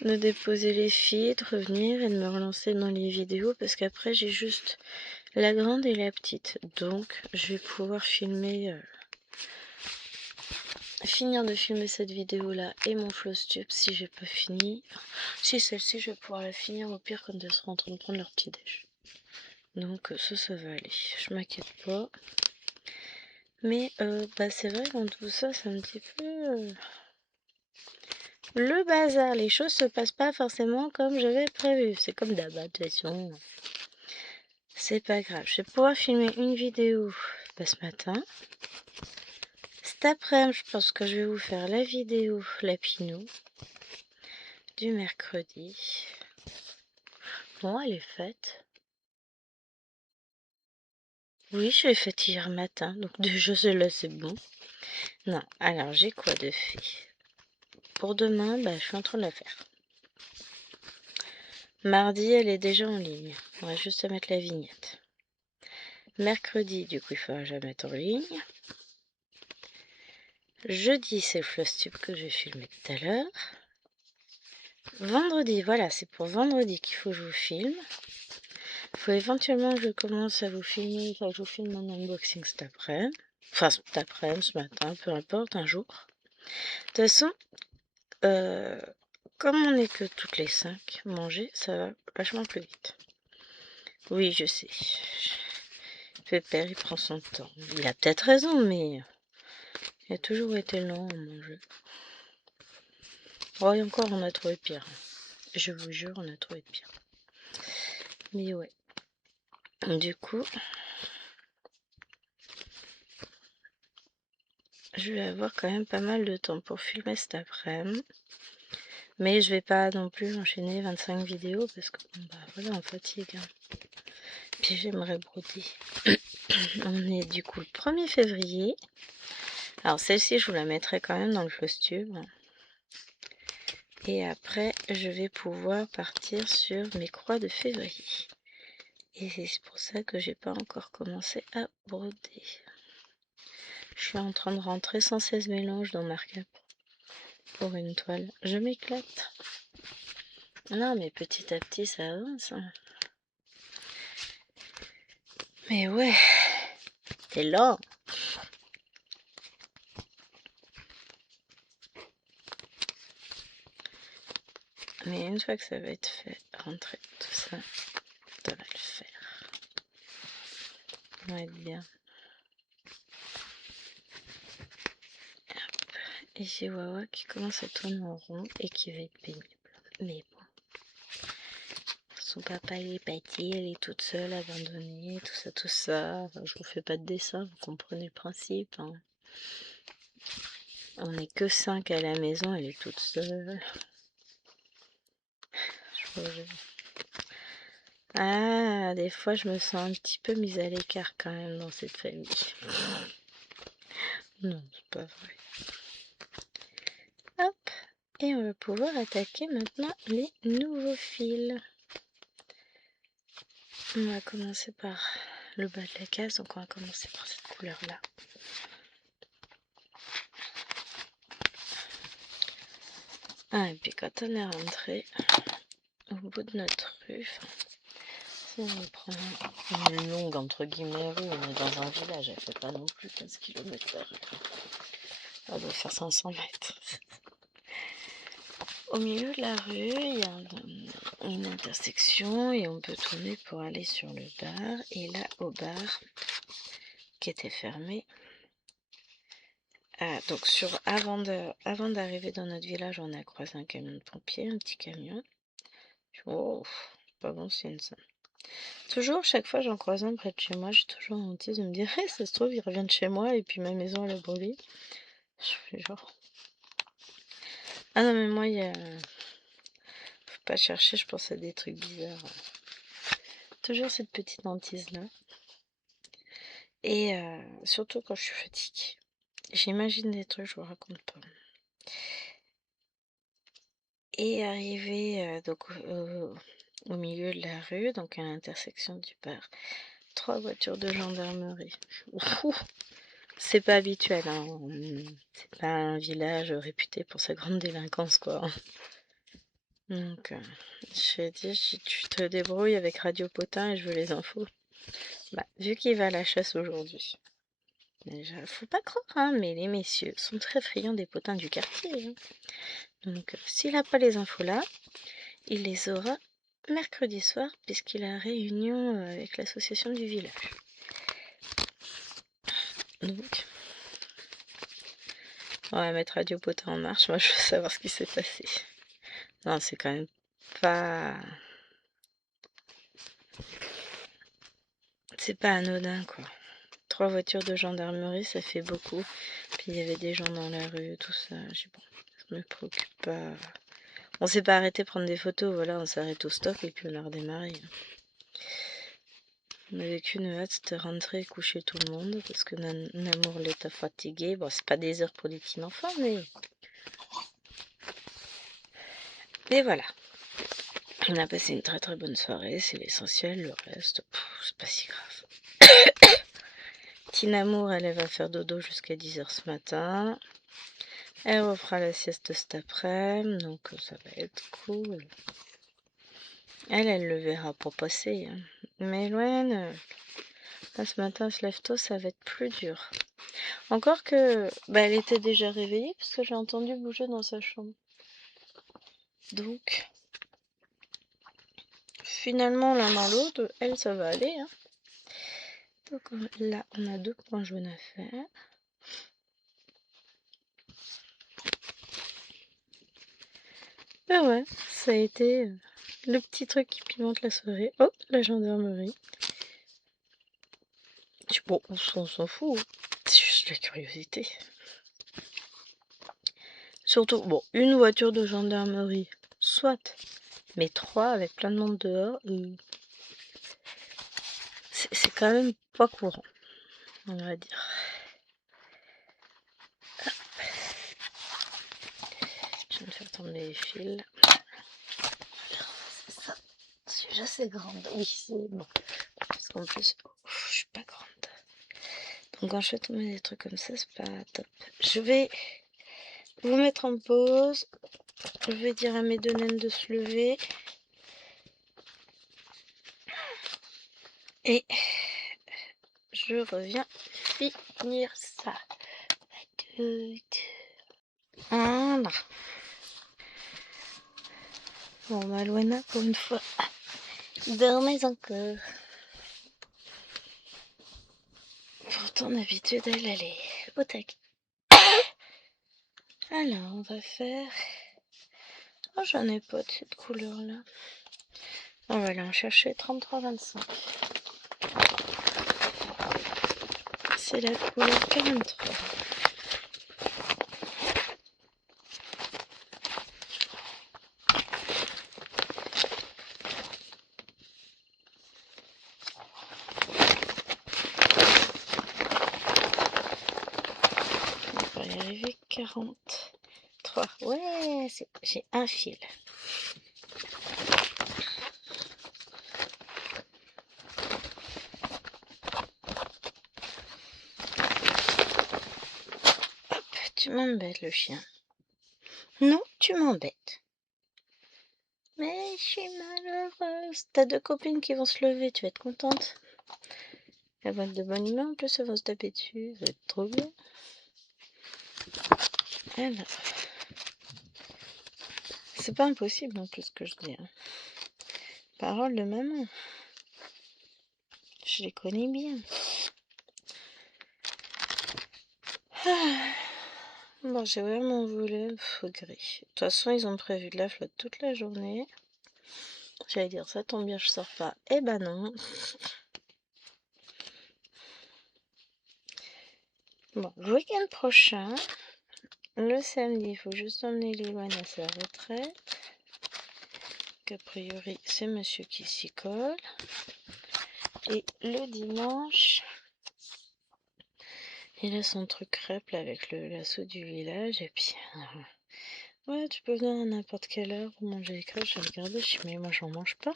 De déposer les filles, de revenir et de me relancer dans les vidéos. Parce qu'après, j'ai juste la grande et la petite. Donc, je vais pouvoir filmer... finir de filmer cette vidéo là et mon floss tube si j'ai pas fini. Enfin, si celle-ci je vais pouvoir la finir au pire quand elles seront en train de prendre leur petit déj. Donc ça va aller, je m'inquiète pas. Mais c'est vrai dans tout ça c'est un petit peu le bazar. Les choses se passent pas forcément comme j'avais prévu. C'est comme d'hab, de toute façon. C'est pas grave, je vais pouvoir filmer une vidéo ce matin. Cet après-midi, je pense que je vais vous faire la vidéo Lapinou du mercredi. Bon, elle est faite. Oui, je l'ai faite hier matin, donc déjà celle-là c'est bon. Non, alors j'ai quoi de fait? Pour demain, je suis en train de la faire. Mardi, elle est déjà en ligne. On va juste à mettre la vignette. Mercredi, du coup, il faudra que je la mette en ligne. Jeudi, c'est le floss tube que j'ai filmé tout à l'heure. Vendredi, voilà, c'est pour vendredi qu'il faut que je vous filme. Il faut éventuellement que je commence à vous filmer, que je vous filme mon unboxing cet après-midi. Enfin, cet après-midi, ce matin, peu importe, un jour. De toute façon, comme on n'est que toutes les 5, manger, ça va vachement plus vite. Oui, je sais. Pépère, il prend son temps. Il a peut-être raison, mais il a toujours été lent à manger. Oh, et encore, on a trouvé pire. Je vous jure, on a trouvé pire. Mais ouais. Du coup, je vais avoir quand même pas mal de temps pour filmer cet après-midi. Mais je vais pas non plus enchaîner 25 vidéos parce que, voilà, on fatigue. Hein. Puis j'aimerais broder. On est du coup le 1er février. Alors celle-ci, je vous la mettrai quand même dans le floss tube. Et après, je vais pouvoir partir sur mes croix de février. Et c'est pour ça que j'ai pas encore commencé à broder. Je suis en train de rentrer 116 mélanges dans Markup. pour une toile. Je m'éclate. Non, mais petit à petit, ça avance. Hein. Mais ouais, t'es lent. Mais une fois que ça va être fait, rentrer tout ça, ça va le faire. Ça va être bien. Hop. Et j'ai Wawa qui commence à tourner en rond et qui va être pénible. Mais bon. Son papa il est parti, elle est toute seule, abandonnée, tout ça, tout ça. Enfin, je vous fais pas de dessin, vous comprenez le principe. Hein. On n'est que 5 à la maison, elle est toute seule. Ah, des fois je me sens un petit peu mise à l'écart quand même dans cette famille. Non, c'est pas vrai. Hop, et on va pouvoir attaquer maintenant les nouveaux fils. On va commencer par le bas de la case, donc on va commencer par cette couleur-là. Ah, et puis quand on est rentré au bout de notre rue, si on prend une longue entre guillemets rue, on est dans un village, elle fait pas non plus 15 km la rue. Elle doit faire 500 mètres. Au milieu de la rue, il y a une intersection et on peut tourner pour aller sur le bar. Et là, au bar, qui était fermé, donc avant d'arriver dans notre village, on a croisé un camion de pompiers, un petit camion. Oh, pas bon signe ça. Toujours, chaque fois j'en croise un près de chez moi, j'ai toujours un petit de me dire, ça se trouve, il revient de chez moi et puis ma maison elle a brûlé. Je fais genre. Ah non, mais moi, il y a. Faut pas chercher, je pense à des trucs bizarres. Toujours cette petite hantise là. Et surtout quand je suis fatiguée. J'imagine des trucs, je vous raconte pas. Et arrivé donc au milieu de la rue, donc à l'intersection du bar, 3 voitures de gendarmerie. Ouh, c'est pas habituel, hein. C'est pas un village réputé pour sa grande délinquance, quoi. Donc, j'ai dit, si tu te débrouilles avec Radio Potin et je veux les infos. Bah, vu qu'il va à la chasse aujourd'hui. Déjà, faut pas croire, hein, mais les messieurs sont très friands des potins du quartier. Hein. Donc, s'il n'a pas les infos là, il les aura mercredi soir, puisqu'il a réunion avec l'association du village. Donc, on va mettre Radio Potin en marche. Moi, je veux savoir ce qui s'est passé. Non, c'est quand même pas... C'est pas anodin, quoi. 3 voitures de gendarmerie, ça fait beaucoup. Puis il y avait des gens dans la rue, tout ça. J'ai bon, ça me préoccupe pas. On s'est pas arrêté prendre des photos, voilà, on s'arrête au stop et puis on a redémarré. On n'avait qu'une hâte, c'était rentrer et coucher tout le monde parce que Namour l'était fatigué. Bon, c'est pas des heures pour des petits enfants, mais. Mais voilà. On a passé une très très bonne soirée, c'est l'essentiel, le reste, c'est pas si grave. Tinamour, elle va faire dodo jusqu'à 10h ce matin. Elle refera la sieste cet après-midi, donc ça va être cool. Elle le verra pour passer. Hein. Mais Loane, là, ce matin, elle se lève tôt, ça va être plus dur. Encore que, bah, elle était déjà réveillée parce que j'ai entendu bouger dans sa chambre. Donc, finalement, l'un dans l'autre, elle, ça va aller. Hein. Donc là, on a 2 points jaunes à faire. Ben ouais, ça a été le petit truc qui pimente la soirée. Oh, la gendarmerie. Bon, on s'en fout. Hein. C'est juste la curiosité. Surtout, bon, une voiture de gendarmerie, soit, mais 3 avec plein de monde dehors, c'est quand même pas courant, on va dire. Hop. Je viens de faire tomber les fils. C'est ça. Je suis assez grande. Oui, c'est bon. Parce qu'en plus, je suis pas grande. Donc quand je fais tomber des trucs comme ça, c'est pas top. Je vais vous mettre en pause. Je vais dire à mes deux naines de se lever. Et je reviens finir ça. Voilà. Bon, bah, Loana, pour une fois, dormez encore. Pourtant, d'habitude, elle est au taquet. Alors, on va faire... Oh, j'en ai pas de cette couleur-là. On va aller en chercher 33-25. C'est la couleur 43. On va y arriver 43. Ouais, j'ai un fil. Tu m'embêtes, le chien. Non, tu m'embêtes. Mais je suis malheureuse. T'as deux copines qui vont se lever, tu vas être contente. Elles vont être de bonne humeur, en plus elles vont se taper dessus. Ça va être trop bien. Alors. C'est pas impossible en plus ce que je dis. Hein. Parole de maman. Je les connais bien. Ah. Bon, j'ai vraiment voulu gris. De toute façon, ils ont prévu de la flotte toute la journée. J'allais dire, ça tombe bien, je sors pas. Eh ben non. Bon, le week-end prochain, le samedi, il faut juste emmener Lilouane à sa retraite. A priori, c'est monsieur qui s'y colle. Et le dimanche, il a son truc crêpe là, avec l'assaut du village. Et puis... ouais, tu peux venir à n'importe quelle heure pour manger les crêpes. J'ai regardé, je dis, mais moi j'en mange pas.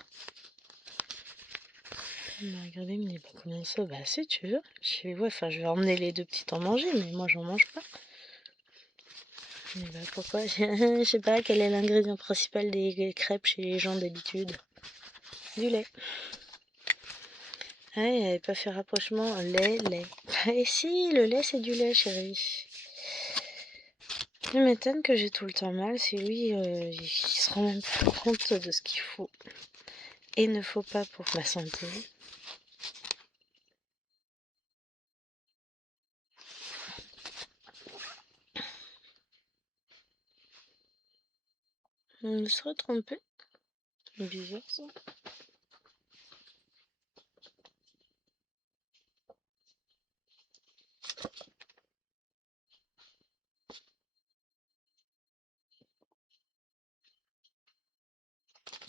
Il m'a regardé, il me dit, bah comment ça? Bah si tu veux. Je dis, ouais, enfin je vais emmener les deux petites en manger, mais moi j'en mange pas. Il me dit, bah pourquoi? Je sais pas, quel est l'ingrédient principal des crêpes chez les gens d'habitude? Du lait. Ah, il n'avait pas fait rapprochement lait. Et si, le lait c'est du lait, chérie. Il m'étonne que j'ai tout le temps mal, si lui, il se rend même pas compte de ce qu'il faut et ne faut pas pour ma santé. On me serait trompé. Bizarre ça.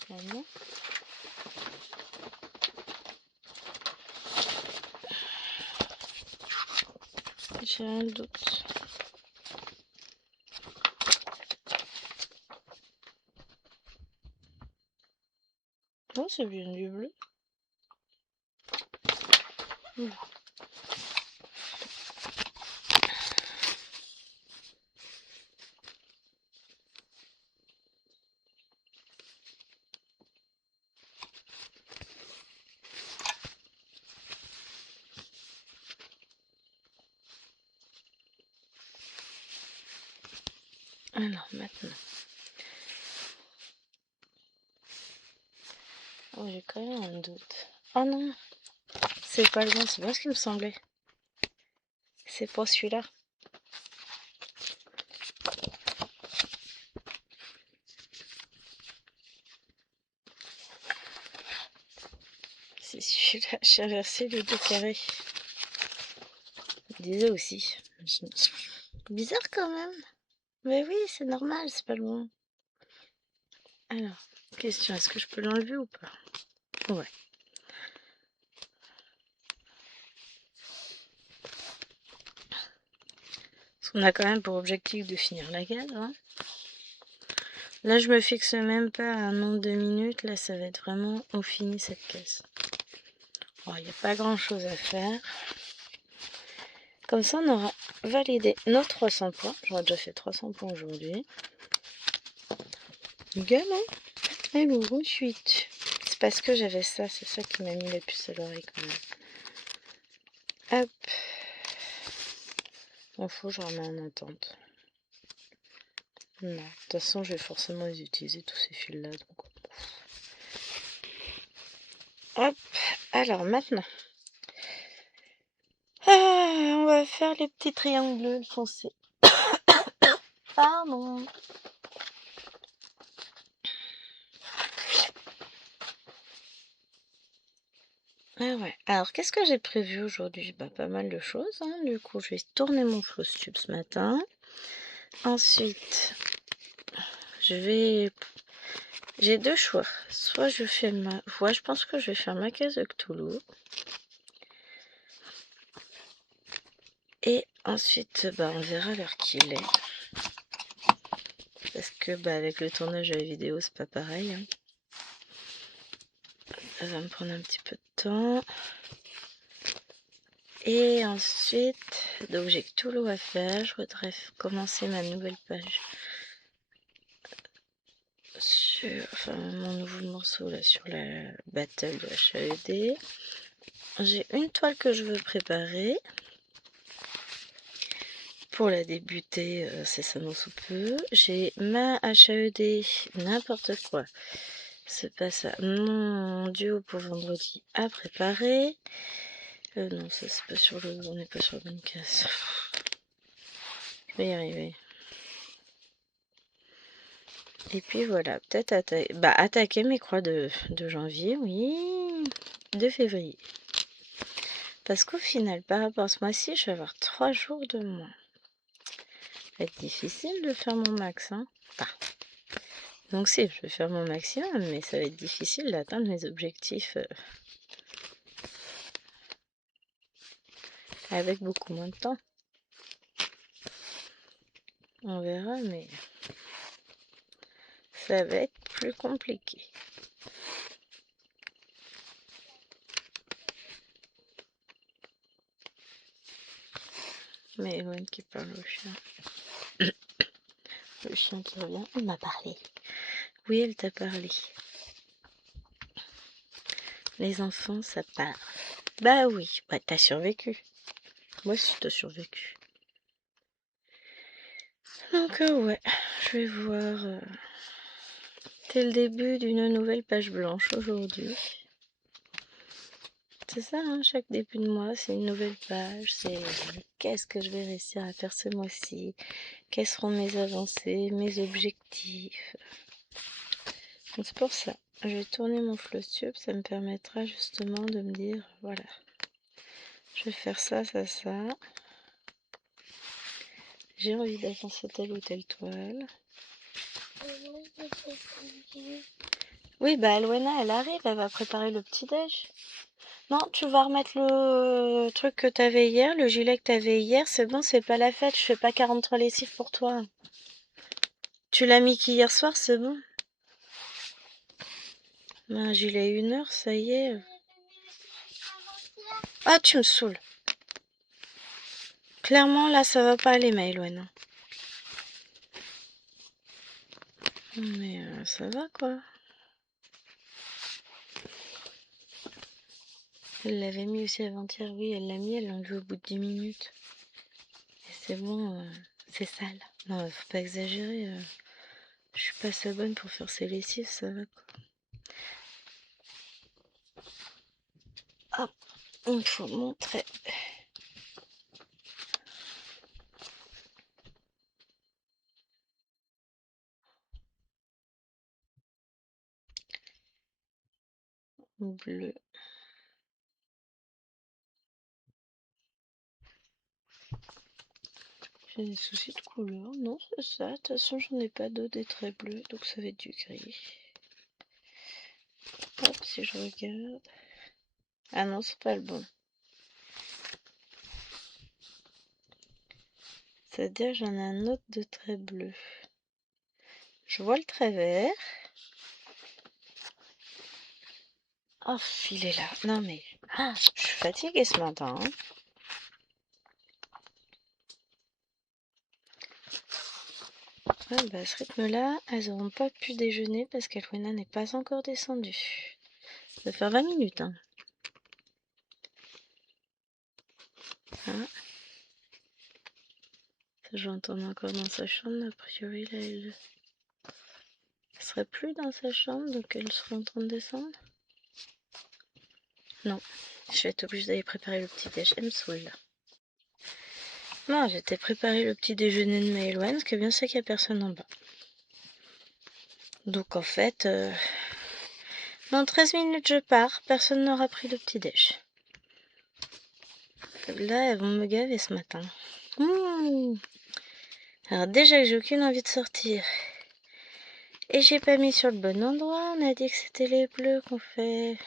Vraiment. J'ai un doute. Oh, c'est bien du bleu. Mmh. Alors maintenant. Oh, j'ai quand même un doute. Oh non, c'est pas le bon, c'est bien ce qui me semblait. C'est pas celui-là. C'est celui-là, j'ai inversé les deux carrés. Je disais aussi. Bizarre quand même. Mais oui, c'est normal, c'est pas le bon. Alors, question, est-ce que je peux l'enlever ou pas? Ouais. Parce qu'on a quand même pour objectif de finir la case. Hein. Là, je me fixe même pas un nombre de minutes. Là, ça va être vraiment, on finit cette case. Il n'y a pas grand chose à faire. Comme ça, on aura valider nos 300 points. J'aurais déjà fait 300 points aujourd'hui. Nickel, hein? Et le ensuite. C'est parce que j'avais ça, c'est ça qui m'a mis la puce à l'oreille quand même. Hop. Bon, faut que je remets en attente. Non, de toute façon, je vais forcément les utiliser, tous ces fils-là. Donc... Hop. Alors, maintenant. On va faire les petits triangles bleus foncés. Pardon. Ah ouais. Alors, qu'est-ce que j'ai prévu aujourd'hui? Bah, pas mal de choses, hein. Du coup, je vais tourner mon floss tube ce matin. Ensuite, j'ai deux choix. Soit je fais ma... Ouais, je pense que je vais faire ma case de Cthulhu. Et ensuite, bah, on verra l'heure qu'il est. Parce que, bah, avec le tournage de la vidéo, c'est pas pareil, hein. Ça va me prendre un petit peu de temps. Et ensuite, donc j'ai Cthulhu à faire. Je voudrais commencer ma nouvelle page sur, enfin, mon nouveau morceau là sur la battle de HAED. J'ai une toile que je veux préparer pour la débuter, c'est ça non sous peu. J'ai ma HAED, n'importe quoi. C'est pas ça. Mon duo pour vendredi à préparer. Non, ça c'est pas sur le. On n'est pas sur la bonne case. Je vais y arriver. Et puis voilà, peut-être attaquer mes croix de janvier, oui, de février. Parce qu'au final, par rapport à ce mois-ci, je vais avoir 3 jours de moins. Ça va être difficile de faire mon max, hein. Enfin, donc si, je vais faire mon maximum, mais ça va être difficile d'atteindre mes objectifs avec beaucoup moins de temps. On verra, mais ça va être plus compliqué. Mais Eloane qui parle au chien. Le chien qui revient, il m'a parlé. Oui, elle t'a parlé. Les enfants, ça parle. Bah oui, bah t'as survécu. Moi aussi, t'as survécu. Donc ouais, je vais voir. C'est le début d'une nouvelle page blanche aujourd'hui. C'est ça, hein, chaque début de mois, c'est une nouvelle page. C'est qu'est-ce que je vais réussir à faire ce mois-ci? Quelles seront mes avancées, mes objectifs? Donc c'est pour ça. Je vais tourner mon Flowtube, ça me permettra justement de me dire, voilà, je vais faire ça, ça, ça. J'ai envie d'avancer telle ou telle toile. Oui, bah Alwena, elle arrive, elle va préparer le petit-déj. Non, tu vas remettre le truc que t'avais hier, le gilet que t'avais hier, c'est bon, c'est pas la fête, je fais pas 43 lessives pour toi. Tu l'as mis qu'hier soir, c'est bon. Un gilet 1 heure, ça y est. Ah, tu me saoules. Clairement, là, ça va pas aller, Maëloine. Mais ça va, quoi. Elle l'avait mis aussi avant-hier, oui, elle l'a mis, elle l'a enlevé au bout de 10 minutes. Et c'est bon, c'est sale. Non, faut pas exagérer. Je suis pas assez bonne pour faire ses lessives, ça va, quoi. Hop, il faut montrer. Bleu. J'ai des soucis de couleur. Non, c'est ça. De toute façon, j'en ai pas d'autres des traits bleus, donc ça va être du gris. Hop, si je regarde. Ah non, c'est pas le bon. C'est-à-dire, j'en ai un autre de trait bleu. Je vois le trait vert. Oh, il est là. Non, mais... Ah, je suis fatiguée ce matin, hein. Ouais, bah, à ce rythme-là, elles n'auront pas pu déjeuner parce qu'Elwena n'est pas encore descendue. Ça va faire 20 minutes, hein. Ah. Ça, je l'entends encore dans sa chambre. A priori, là, elle serait plus dans sa chambre, donc elle serait en train de descendre. Non, je vais être obligée d'aller préparer le petit déj. Elle me saoule. Non, j'étais préparé le petit déjeuner de Maëlwen, ce qui est bien, c'est qu'il n'y a personne en bas. Donc en fait, dans 13 minutes je pars, personne n'aura pris le petit déj. Là, elles vont me gaver ce matin. Alors déjà que j'ai aucune envie de sortir. Et j'ai pas mis sur le bon endroit, on a dit que c'était les bleus qu'on fait.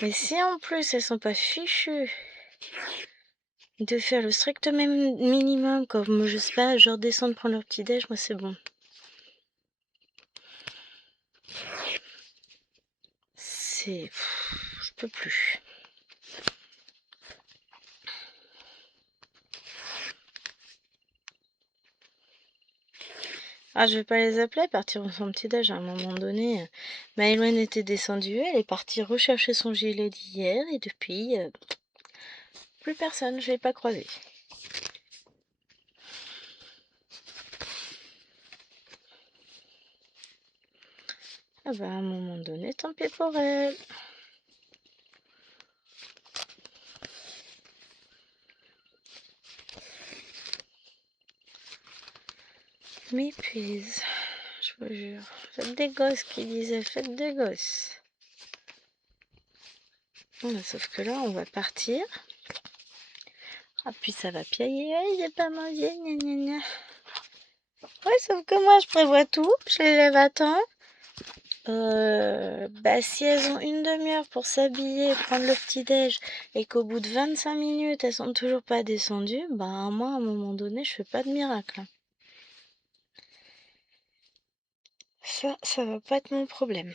Mais si en plus elles sont pas fichues de faire le strict même minimum, comme je sais pas, genre descendre prendre leur petit déj, moi c'est bon. Je peux plus. Ah, je vais pas les appeler, partir son petit déj à un moment donné. Maëlwen était descendue, elle est partie rechercher son gilet d'hier et depuis, plus personne, je l'ai pas croisé. Ah bah à un moment donné, tant pis pour elle. M'épuise, je vous jure. Faites des gosses qui disaient, faites des gosses. Bon, bah, sauf que là, on va partir. Ah, puis ça va piailler, ouais, j'ai pas mangé, gna gna gna. Ouais, sauf que moi, je prévois tout, je les lève à temps. Bah, si elles ont une demi-heure pour s'habiller, prendre le petit-déj, et qu'au bout de 25 minutes, elles sont toujours pas descendues, bah, moi, à un moment donné, je fais pas de miracle. Ça va pas être mon problème.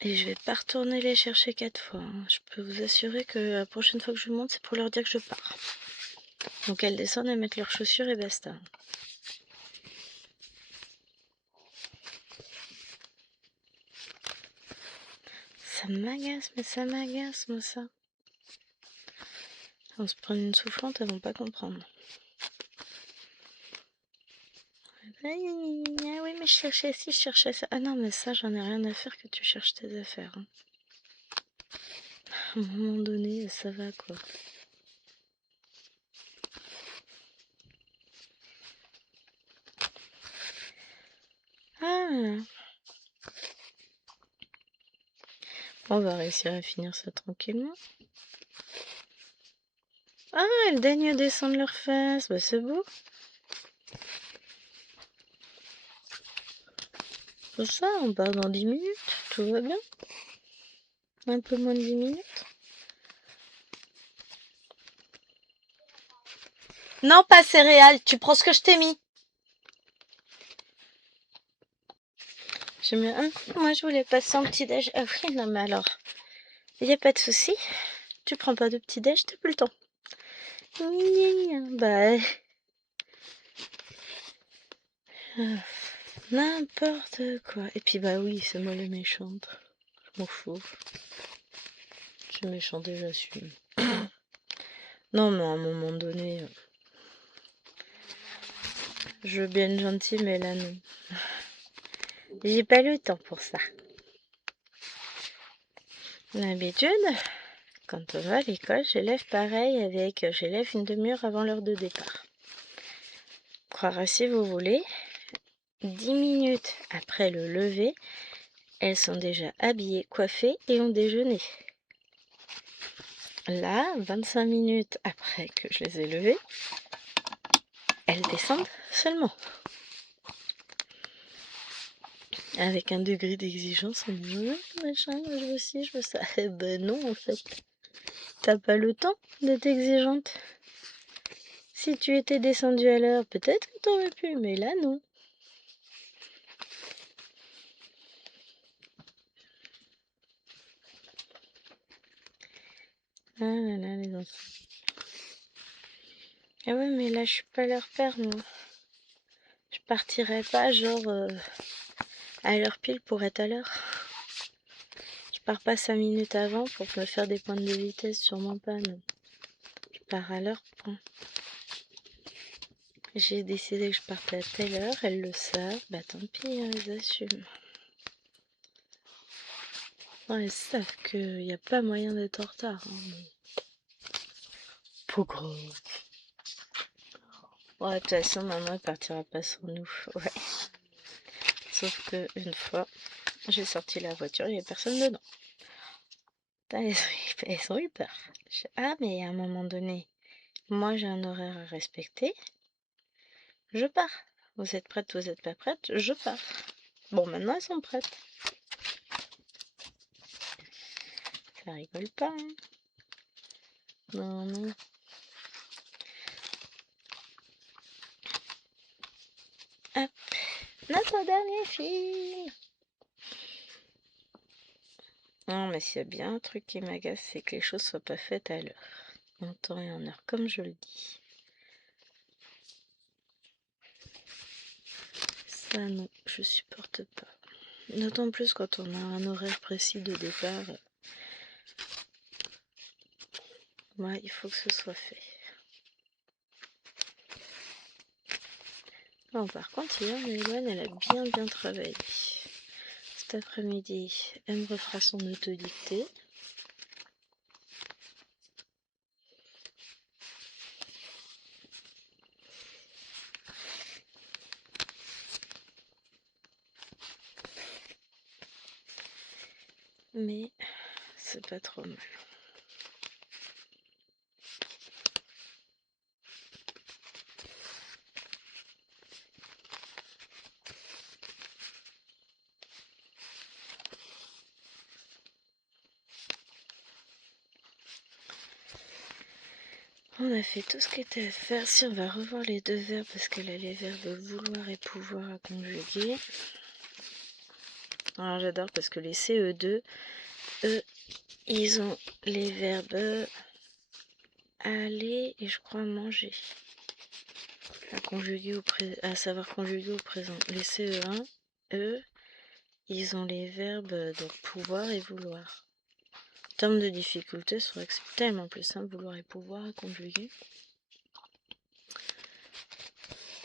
Et je vais pas retourner les chercher 4 fois, hein. Je peux vous assurer que la prochaine fois que je monte, c'est pour leur dire que je pars. Donc elles descendent, elles mettent leurs chaussures et basta. Ça m'agace, mais ça m'agace, moi, ça. On se prend une soufflante, elles vont pas comprendre. Ah oui, mais je cherchais ci, je cherchais ça. Ah non, mais ça, j'en ai rien à faire que tu cherches tes affaires, hein. À un moment donné, ça va, quoi. Ah, on va réussir à finir ça tranquillement. Ah, elles daignent descendre leurs fesses, bah c'est beau. C'est ça, on part dans 10 minutes, tout va bien. Un peu moins de 10 minutes. Non, pas céréales, tu prends ce que je t'ai mis. Moi, je voulais passer en petit-déj. Ah oui, non, mais alors, il n'y a pas de souci. Tu prends pas de petit-déj, t'as plus le temps. Bah, n'importe quoi. Et puis, bah oui, c'est moi la méchante. Je m'en fous. Je suis méchante et j'assume. Non, mais à un moment donné, je veux bien être gentille, mais là, non. J'ai pas le temps pour ça. D'habitude, quand on va à l'école, j'élève pareil avec... J'élève une demi-heure avant l'heure de départ. Croirez si vous voulez, 10 minutes après le lever, elles sont déjà habillées, coiffées et ont déjeuné. Là, 25 minutes après que je les ai levées, elles descendent seulement. Avec un degré d'exigence, elles me disent machin, moi je veux ci, je veux ça. Eh ben non, en fait. T'as pas le temps d'être exigeante. Si tu étais descendue à l'heure, peut-être que t'aurais pu, mais là non. Ah là là, les enfants. Ah ouais, mais là, je suis pas leur père, moi. Je partirai pas, genre, à l'heure pile pour être à l'heure. Je pars pas 5 minutes avant pour me faire des pointes de vitesse sur mon panne. Je pars à l'heure, point. J'ai décidé que je partais à telle heure, elles le savent, bah tant pis, hein, ils assument. Non, elles savent qu'il n'y a pas moyen d'être en retard. Hein, mais... Pas grave. Ouais, de toute façon, maman elle partira pas sans nous. Ouais. Sauf que une fois, j'ai sorti la voiture, il n'y avait personne dedans. Elles ont eu peur. Ah, mais à un moment donné, moi j'ai un horaire à respecter. Je pars. Vous êtes prêtes, vous êtes pas prêtes, je pars. Bon, maintenant elles sont prêtes. Ça rigole pas, hein. Non, non. Hop, notre dernier film. Non, mais s'il y a bien un truc qui m'agace, c'est que les choses soient pas faites à l'heure. En temps et en heure, comme je le dis. Ça, non, je supporte pas. D'autant plus quand on a un horaire précis de départ. Ouais, il faut que ce soit fait. Non, par contre, hier, Méloine, elle a bien travaillé. Cet après-midi, elle me refera son autodictée. Mais c'est pas trop mal. On a fait tout ce qui était à faire. Si on va revoir les deux verbes parce qu'elle a les verbes vouloir et pouvoir à conjuguer. Alors j'adore parce que les CE2, eux, ils ont les verbes aller et je crois manger. À conjuguer à savoir conjuguer au présent. Les CE1, eux, ils ont les verbes donc pouvoir et vouloir. En termes de difficulté, c'est vrai que c'est tellement plus simple vouloir et pouvoir à conjuguer.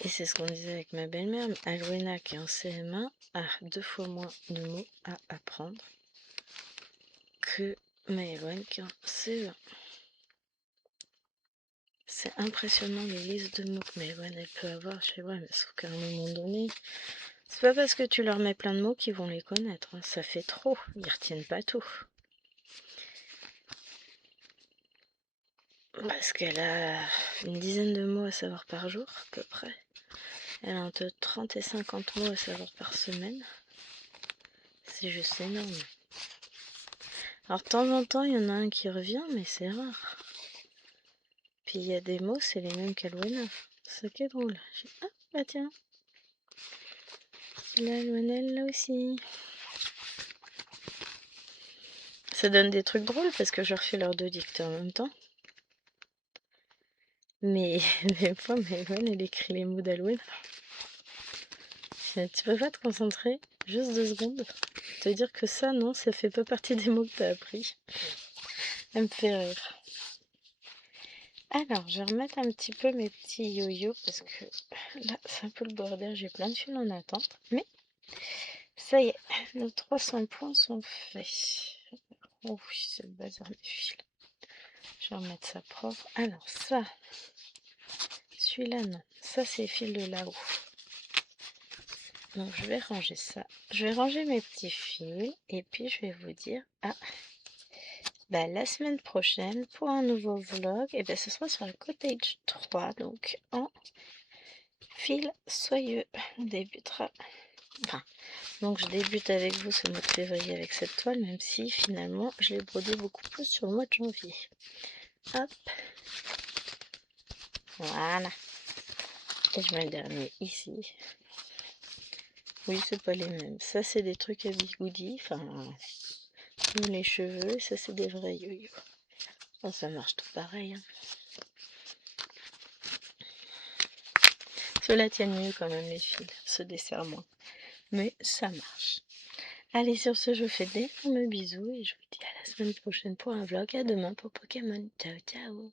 Et c'est ce qu'on disait avec ma belle-mère. Alwena qui est en CM1 a 2 fois moins de mots à apprendre que Maëloine qui est en CE1. C'est impressionnant les listes de mots que Maëloine elle peut avoir. Je sais ouais, mais sauf qu'à un moment donné, c'est pas parce que tu leur mets plein de mots qu'ils vont les connaître. Hein. Ça fait trop. Ils retiennent pas tout. Parce qu'elle a une dizaine de mots à savoir par jour, à peu près. Elle a entre 30 et 50 mots à savoir par semaine. C'est juste énorme. Alors, de temps en temps, il y en a un qui revient, mais c'est rare. Puis, il y a des mots, c'est les mêmes qu'Alwena. C'est ça qui est drôle. Ah, bah tiens. Là, Alwena, là aussi. Ça donne des trucs drôles parce que je refais leurs deux dictées en même temps. Mais des fois, Maëloine, elle écrit les mots d'Alwena. Tu peux pas te concentrer juste 2 secondes. Te dire que ça, non, ça fait pas partie des mots que t'as appris. Elle me fait rire. Alors, je vais remettre un petit peu mes petits yo-yo parce que là, c'est un peu le bordel. J'ai plein de fils en attente. Mais ça y est, nos 300 points sont faits. Oh oui, c'est le bazar mes fils. Je vais remettre ça propre. Alors, ça, celui-là, non. Ça, c'est les fils de là-haut. Donc, je vais ranger ça. Je vais ranger mes petits fils et puis je vais vous dire... Ah, bah, la semaine prochaine, pour un nouveau vlog, et ben ce sera sur la Cottage 3, donc en fil soyeux. On débutera. Enfin, donc je débute avec vous ce mois de février avec cette toile, même si finalement je l'ai brodé beaucoup plus sur le mois de janvier. Hop. Voilà. Et je mets le dernier ici. Oui, c'est pas les mêmes. Ça, c'est des trucs à bigoudi, enfin, les cheveux, ça, c'est des vrais yo-yo. Oh, ça marche tout pareil, hein. Ceux-là tiennent mieux quand même les fils, se desserrent moins. Mais ça marche. Allez, sur ce, je vous fais d'énormes bisous et je vous dis à la semaine prochaine pour un vlog. À demain pour Pokémon. Ciao, ciao!